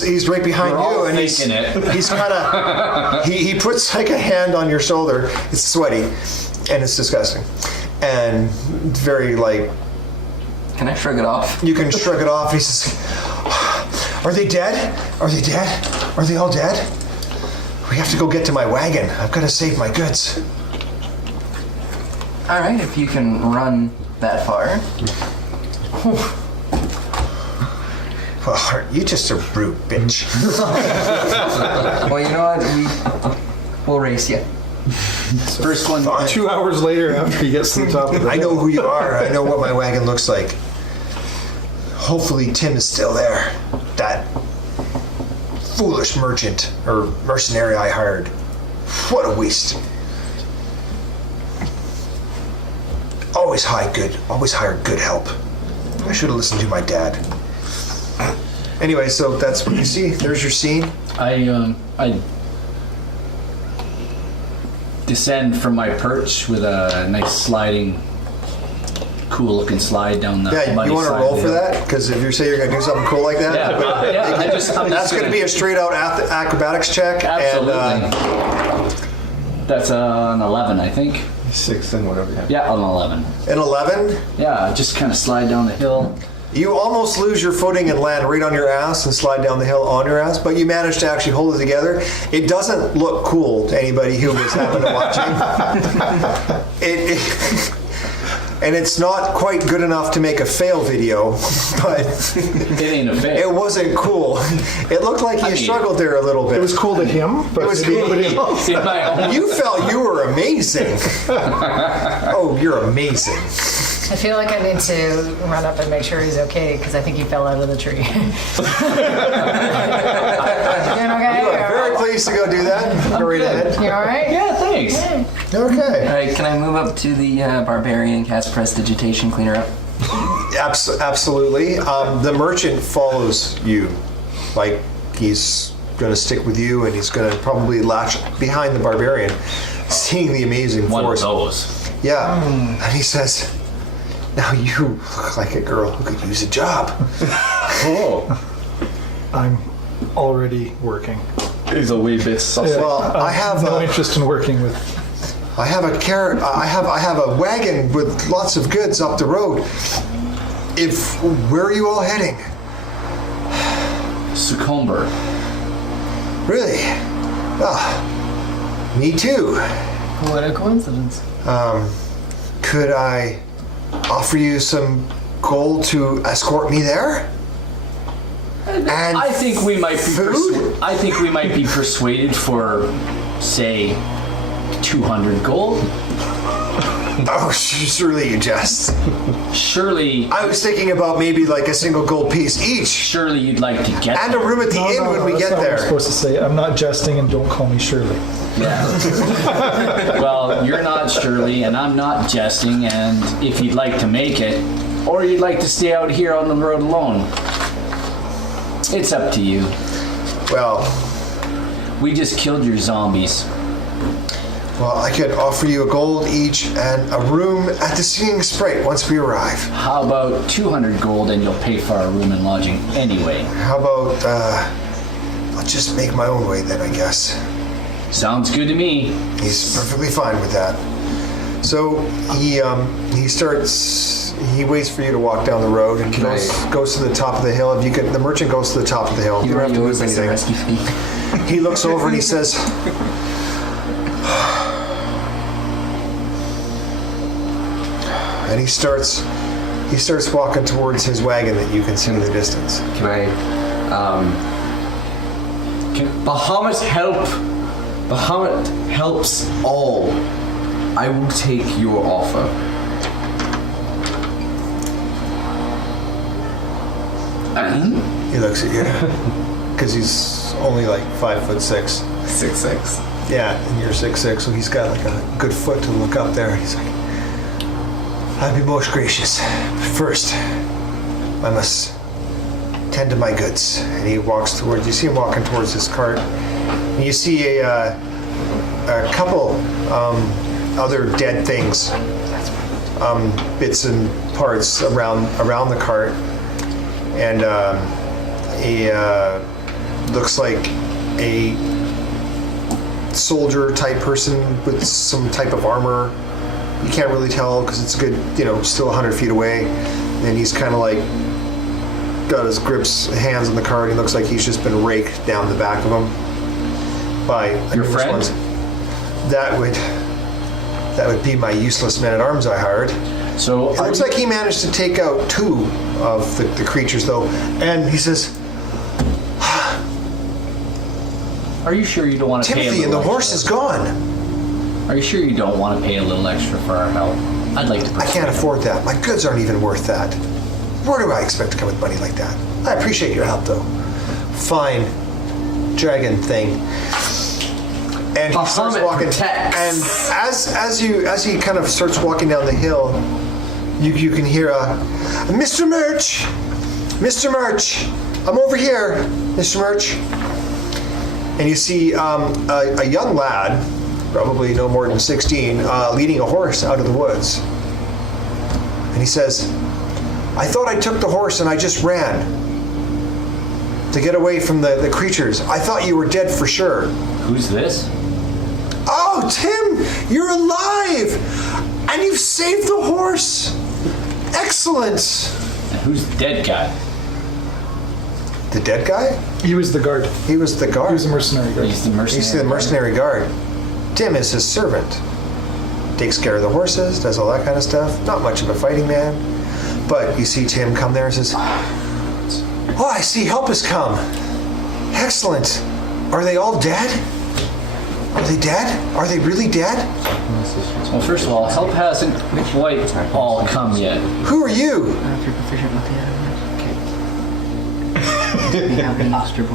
he's right behind We're all you, and faking it. he's kind of he puts like a hand on your shoulder. It's sweaty, and it's disgusting, and very like. Can I shrug it off? You can shrug it off. He says, "Are they dead? Are they dead? Are they all dead? We have to go get to my wagon. I've got to save my goods." All right, if you can run that far. Well, aren't you just a rude bitch? Well, you know what? We'll race you. First one. 2 hours later, after he gets to the top of the I know who you are. I know what my wagon looks like. Hopefully Tim is still there. That foolish merchant or mercenary I hired. What a waste. Always hired good help. I should have listened to my dad. Anyway, so that's what you see. There's your scene. I descend from my perch with a nice sliding, cool-looking slide down the. Yeah, muddy you want to side roll of the for hill. that? Because if you say you're going to do something cool like that, That's going to be a straight-out acrobatics check. Absolutely. And, that's an 11, I think. 6 and whatever. Yeah, an 11. an 11. Yeah, just kind of slide down the hill. You almost lose your footing and land right on your ass and slide down the hill on your ass, but you manage to actually hold it together. It doesn't look cool to anybody who was happened to watching. And it's not quite good enough to make a fail video, but It ain't a fail. it wasn't cool. It looked like you struggled there a little bit. It was cool to him, but It was to nobody cool. else. In my own- You felt you were amazing. Oh, you're amazing. I feel like I need to run up and make sure he's okay because I think he fell out of the tree. You doing okay? Very pleased to go do that. Go right ahead. You all right? Yeah, thanks. All Okay. right, can I move up to the barbarian and cast prestidigitation, clean her up? Absolutely. The merchant follows you. Like, he's going to stick with you, and he's going to probably latch behind the barbarian, seeing the amazing One force. of those. Yeah. And he says, "Now you look like a girl who could use a job." Oh. I'm already working. He's a wee bit sus. Well, I have no a, interest in working with. I have a wagon with lots of goods up the road. Where are you all heading? Secomber. Really? Ah, me too. What a coincidence. Could I offer you some gold to escort me there? And I think we might be. food? I think we might be persuaded for, say, 200 gold. Oh, surely you jest. Surely, I was thinking about maybe like a single gold piece each, surely you'd like to get. and a room at the inn when we that's get not what I'm there. supposed to say. I'm not jesting, and don't call me Shirley. Well, you're not Shirley, and I'm not jesting. And if you'd like to make it, or you'd like to stay out here on the road alone, it's up to you. Well, We just killed your zombies. I could offer you a gold each and a room at the Singing Sprite once we arrive. How about 200 gold, and you'll pay for our room and lodging anyway? How about I'll just make my own way then, I guess. Sounds good to me. He's perfectly fine with that. So he waits for you to walk down the road and goes to the top of the hill. If you can, the merchant goes to the top of the hill. You don't have to move anything. Rescue fee. He looks over and he says, and he starts walking towards his wagon that you can see in the distance. Can I, Bahamut helps all. I will take your offer. He looks at you because he's only like 5'6". 6'6". Yeah, and you're 6'6", so he's got like a good foot to look up there. He's like, I'd be most gracious, but first, I must tend to my goods. And he walks towards, you see him walking towards this cart, and you see a couple other dead things, bits and parts around the cart, and he looks like a soldier type person with some type of armor. You can't really tell because it's a good, still 100 feet away, and he's kind of like got his hands on the cart. He looks like he's just been raked down the back of him by Your friend? ones. That would be my useless man-at-arms I hired. So It looks like he managed to take out 2 of the creatures, though, and he says, are you sure you don't want to pay a Timothy, and little the horse is extra? gone. Are you sure you don't want to pay a little extra for our help? I'd like to. I can't afford that. My goods aren't even worth that. Where do I expect to come with money like that? I appreciate your help, though. Fine, dragon thing. And he starts walking. And as he kind of starts walking down the hill, you can hear Mr. Murch, I'm over here, Mr. Murch. And you see a young lad, probably no more than 16, leading a horse out of the woods. And he says, I thought I took the horse and I just ran to get away from the creatures. I thought you were dead for sure. Who's this? Oh, Tim, you're alive! And you've saved the horse! Excellent! And who's the dead guy? The dead guy? He was the guard. He was the guard. He was the mercenary guard. He's the mercenary. He's the mercenary guard. Tim is his servant. Takes care of the horses, does all that kind of stuff. Not much of a fighting man. But you see Tim come there and says, oh, I see help has come. Excellent. Are they all dead? Are they dead? Are they really dead? Well, first of all, help hasn't quite all come yet. Who are you? If you're proficient with the elements, okay.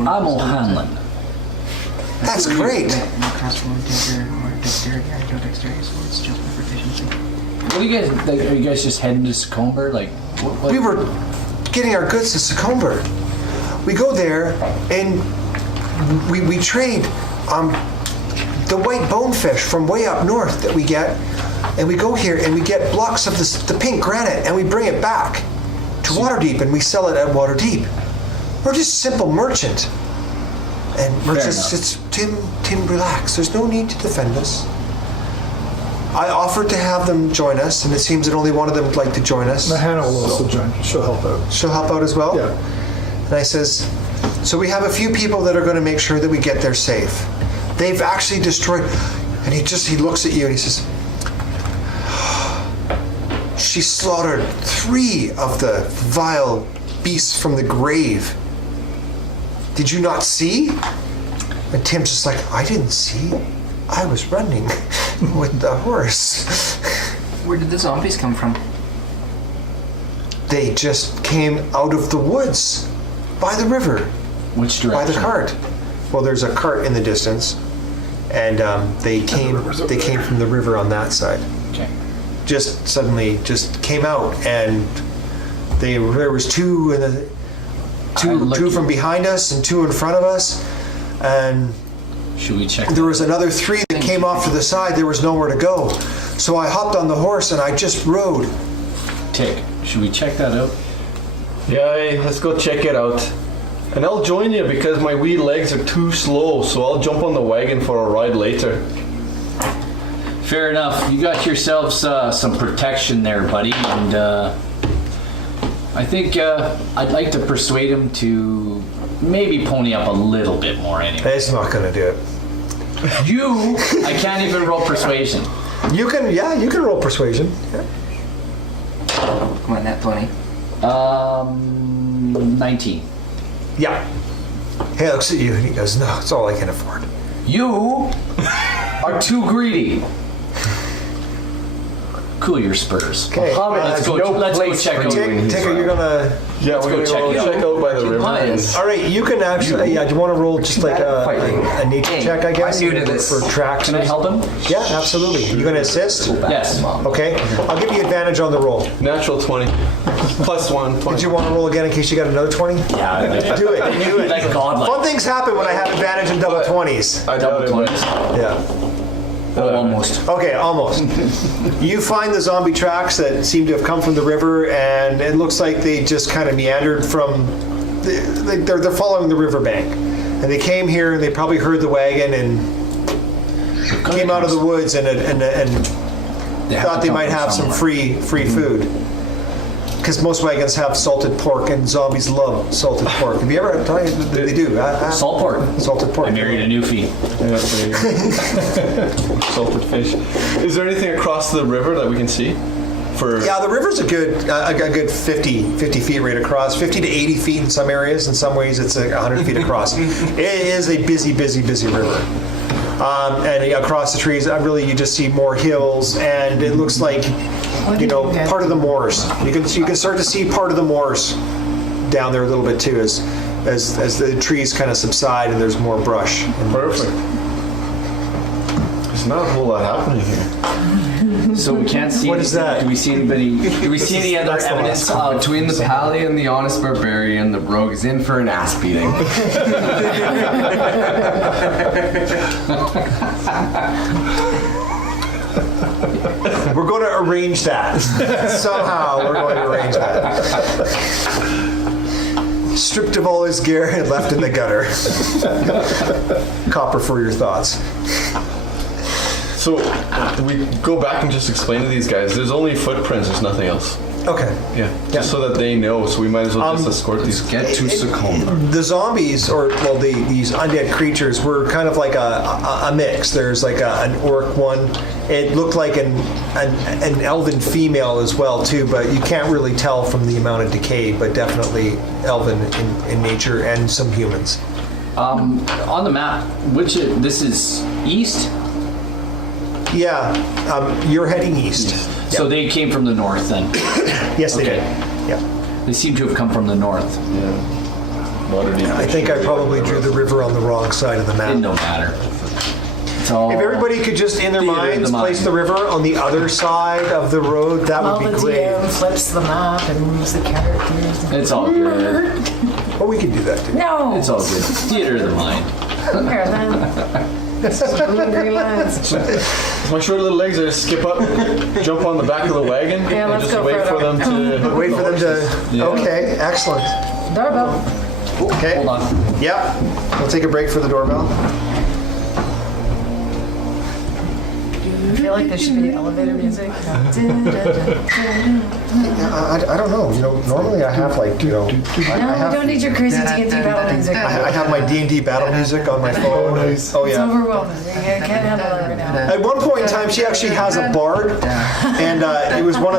I'm O'Hanlon. That's great. What are you guys? Are you guys just heading to Secomber? Like, what? We were getting our goods to Secomber. We go there and we trade the white bonefish from way up north that we get, and we go here and we get blocks of the pink granite and we bring it back to Waterdeep and we sell it at Waterdeep. We're just simple merchant. And we're it's Tim, relax. There's no need to defend us. I offered to have them join us, and it seems that only one of them would like to join us. Now, Hannah will also join. She'll help out. She'll help out as well? Yeah. And I says, so we have a few people that are going to make sure that we get there safe. They've actually destroyed, and he looks at you and he says, she slaughtered 3 of the vile beasts from the grave. Did you not see? And Tim's just like, I didn't see. I was running with the horse. Where did the zombies come from? They just came out of the woods by the river. Which direction? By the cart. Well, there's a cart in the distance, and they came from the river on that side. Okay. Just suddenly came out, and there was 2 in the two from behind us and 2 in front of us, and should we check? there was another 3 that came off to the side. There was nowhere to go, so I hopped on the horse and I just rode. Tick. Should we check that out? Yeah, let's go check it out. And I'll join you because my wee legs are too slow, so I'll jump on the wagon for a ride later. Fair enough. You got yourselves some protection there, buddy, and I think I'd like to persuade him to maybe pony up a little bit more anyway. It's not going to do it. I can't even roll persuasion. You can roll persuasion. Yeah. Come on, that 20. 19. Yeah. He looks at you and he goes, no, it's all I can afford. You are too greedy. cool your spurs. Okay. Let's go. Let's go check out. Ticker, you're gonna. Yeah, we're going to go check out by the river. All right, you can actually. Yeah, do you want to roll just like a nature check? I guess. I'm new to this. For tracks. Can I help him? Yeah, absolutely. You gonna assist? Yes. Okay. I'll give you advantage on the roll. Natural 20. Plus 1, 20. Did you want to roll again in case you got another 20? Yeah. Do it. Do it. Like godlike. Fun things happen when I have advantage in double 20s. I doubt Double it. 20s. Yeah. Oh, almost. Okay, almost. You find the zombie tracks that seem to have come from the river, and it looks like they just kind of meandered from. They're following the riverbank, and they came here, and they probably heard the wagon and came out of the woods and thought they might have some free food. Because most wagons have salted pork, and zombies love salted pork. Have you ever? They do. Salt pork. Salted pork. I married a newfie. Yeah, there you go. Salted fish. Is there anything across the river that we can see? Yeah, the river's a good 50 feet right across, 50 to 80 feet in some areas. In some ways, it's 100 feet across. It is a busy river. And across the trees, really, you just see more hills, and it looks like, part of the moors. You can start to see part of the moors down there a little bit too, as the trees kind of subside and there's more brush. Perfect. There's not a whole lot happening here. So we can't see. What is that? Do we see anybody? Do we see any other That's the evidence last of? Between the pally and the honest barbarian, the rogue is in for an ass beating. We're going to arrange that. Somehow, we're going to arrange that. Stripped of all his gear and left in the gutter. Copper for your thoughts. So we go back and just explain to these guys. There's only footprints. There's nothing else. Okay. Yeah. Just so that they know. So we might as well just escort these. Get to Secomber. The zombies, these undead creatures, were kind of like a mix. There's like an orc one. It looked like an elven female as well too, but you can't really tell from the amount of decay. But definitely elven in nature, and some humans. On the map, this is east. Yeah, you're heading east. So they came from the north then. Yes, they Okay. did. Yeah. They seem to have come from the north. I think I probably drew the river on the wrong side of the map. It no matter. It's all. If everybody could just, in their Theater of minds, the mind. place the river on the other side of the road, that Well, would the be great. DM flips the map and moves the characters. It's all good. Well, we can do that too. No. It's all good. Theater of the mind. Here, then. Green lines. My short little legs are skip up, jump on the back of the wagon, Yeah, and let's just go wait for further. them to. Wait for them to. Yeah. Okay, excellent. Doorbell. Okay. Hold on. Yep. We'll take a break for the doorbell. I feel like there should be elevator music. I don't know. Normally I have I No, have, we don't need your crazy D&D battle music. I have my D&D battle music on my phone. Oh It's yeah. overwhelming. I can't handle it right now. At one point in time, she actually has a bard, and it was one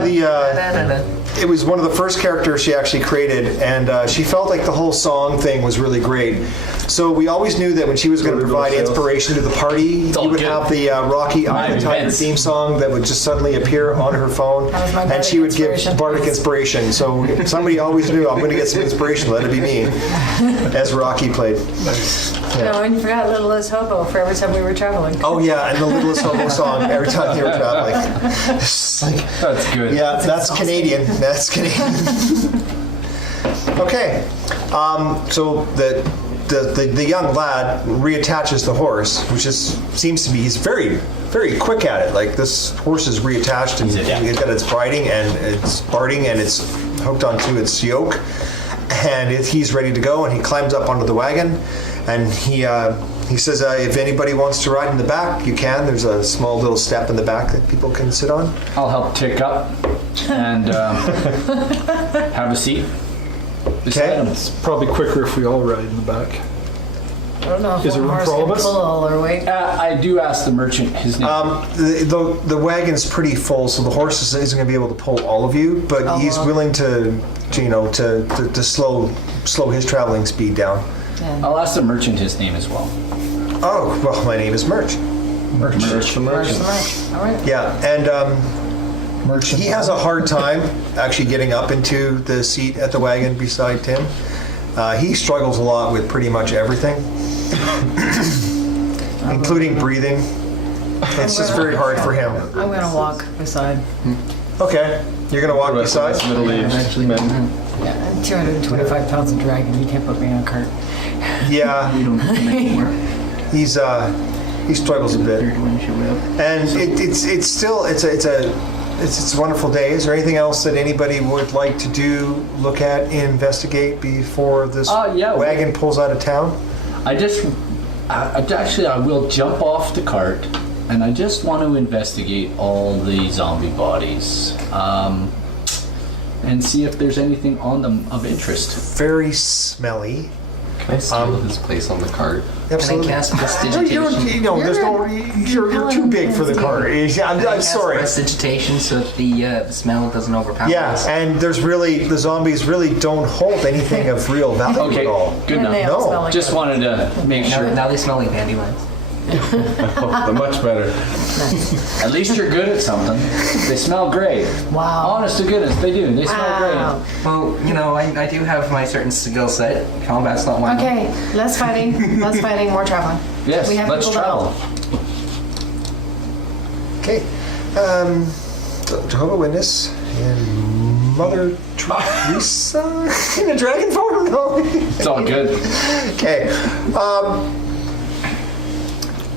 of the first characters she actually created, and she felt like the whole song thing was really great. So we always knew that when she was going to provide inspiration to the party, you all would good. have the Rocky Eye of the Tiger events. theme song that would just suddenly appear on her phone, That was my and she would bardic give inspiration. bardic inspiration. So somebody always knew, I'm going to get some inspiration, let it be me, as Rocky played. No, and you forgot Little Liz Hobo for every time we were traveling. Oh yeah, and the Littlest Hobo song every time they were traveling. It's like, That's good. yeah, that's Canadian. That's Canadian. Okay, so the young lad reattaches the horse, which seems to be he's very quick at it. Like this horse is reattached and it's got its briding and it's barting and it's hooked onto its yoke, and he's ready to go. And he climbs up onto the wagon, and he says, if anybody wants to ride in the back, you can. There's a small little step in the back that people can sit on. I'll help Tick up and have a seat. Okay. It's probably quicker if we all ride in the back. I don't know if Is there one room horse for all of can us? pull all our weight. I do ask the merchant his name. The wagon's pretty full, so the horse isn't going to be able to pull all of you, but he's willing to slow his traveling speed down. I'll ask the merchant his name as well. Oh, well, my name is Merch. Merch. All right. Yeah, and merchant. He has a hard time actually getting up into the seat at the wagon beside Tim. He struggles a lot with pretty much everything, including breathing. It's just very hard for him. I'm gonna walk beside. Okay, you're gonna walk beside. Middle-aged men. Yeah, I'm 225 pounds of dragon. You can't put me in a cart. Yeah, he's he struggles a bit, and it's still it's a wonderful day. Is there anything else that anybody would like to do, look at, investigate before this wagon pulls out of town? I will jump off the cart, and I just want to investigate all the zombie bodies, and see if there's anything on them of interest. Very smelly. Can I steal his place on the cart? Absolutely. Can I cast prestidigitation? You're too big for the cart. I'm sorry. Prestidigitation so that the smell doesn't overpower us. Yeah, and the zombies really don't hold anything of real value Okay, at all. good And they enough. all smell No, like Just good. wanted to make sure. Now they smell like dandelions. Oh, they're much better. At least you're good at something. They smell great. Wow. Honest to goodness, they do. They smell Wow. Well, I do have my certain skill set. Combat's not one. Okay, less fighting, more traveling. great. Yes, We have let's people to travel. Okay. Jehovah Witness and Mother Teresa in a dragon form? No. It's all good. Okay.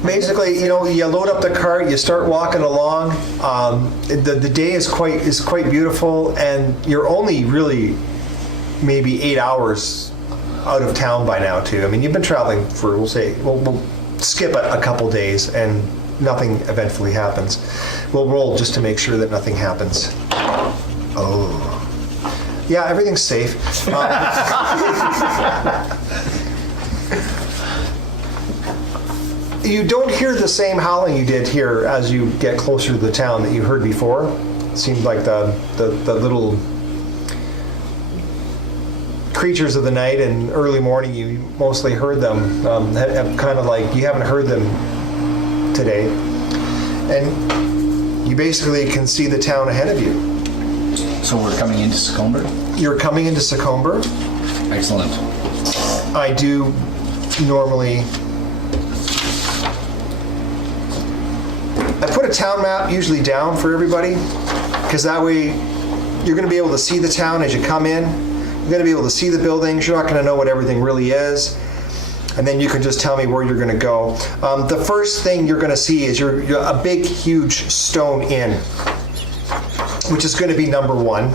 Basically, you load up the cart, you start walking along. The day is quite beautiful, and you're only really maybe 8 hours out of town by now too. I mean, you've been traveling for we'll skip a couple days, and nothing eventually happens. We'll roll just to make sure that nothing happens. Oh, yeah, everything's safe. You don't hear the same howling you did here as you get closer to the town that you heard before. It seemed like the little creatures of the night and early morning, you mostly heard them. Have kind of like, you haven't heard them today. And you basically can see the town ahead of you. So we're coming into Secomber? You're coming into Secomber. Excellent. I do normally... I put a town map usually down for everybody, because that way you're going to be able to see the town as you come in. You're going to be able to see the buildings. You're not going to know what everything really is. And then you can just tell me where you're going to go. The first thing you're going to see is you're a big, huge stone inn, which is going to be number 1.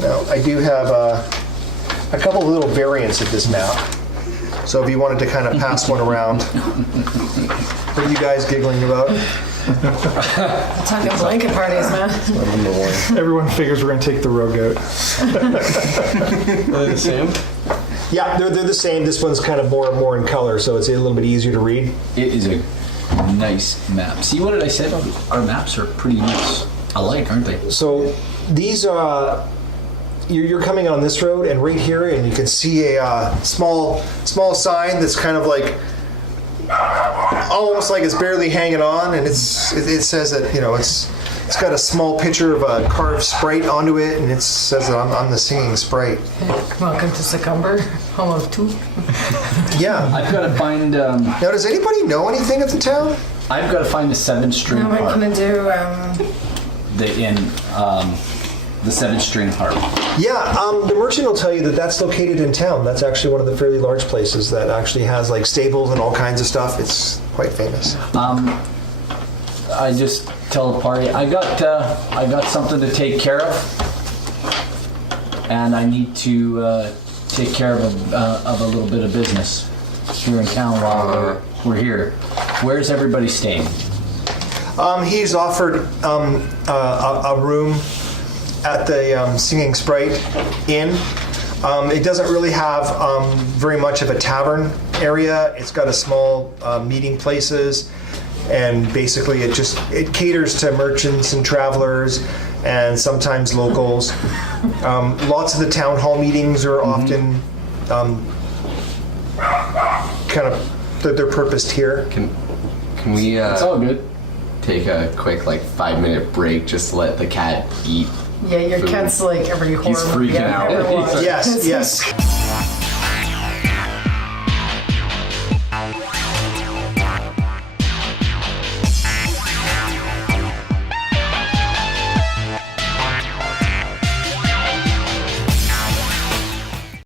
Now, I do have a couple of little variants of this map. So if you wanted to kind of pass one around. What are you guys giggling about? Talking blanket parties, man. Everyone figures we're going to take the rogue out. Are they the same? Yeah, they're the same. This one's kind of more in color, so it's a little bit easier to read. It is a nice map. See what did I say? Our maps are pretty much alike, aren't they? So these are... You're coming on this road, and right here, and you can see a small sign that's kind of like almost like it's barely hanging on, and it says that it's got a small picture of a carved sprite onto it, and it says that I'm the singing sprite. Welcome to Secomber, home of 2. Yeah. I've got to find. Now, does anybody know anything of the town? I've got to find the 7-string Now we're harp. gonna do, The 7-string harp. Yeah, the merchant will tell you that that's located in town. That's actually one of the fairly large places that actually has like stables and all kinds of stuff. It's quite famous. I just tell the party I got something to take care of, and I need to take care of a little bit of business here in town while we're here. Where's everybody staying? He's offered a room at the Singing Sprite Inn. It doesn't really have very much of a tavern area. It's got a small meeting places, and basically it caters to merchants and travelers and sometimes locals. Lots of the town hall meetings are often kind of they're purposed here. Can we It's all good. take a quick 5-minute break just to let the cat eat. Yeah, your cat's like every horror He's movie freaking I've out. ever watched. Yes, yes.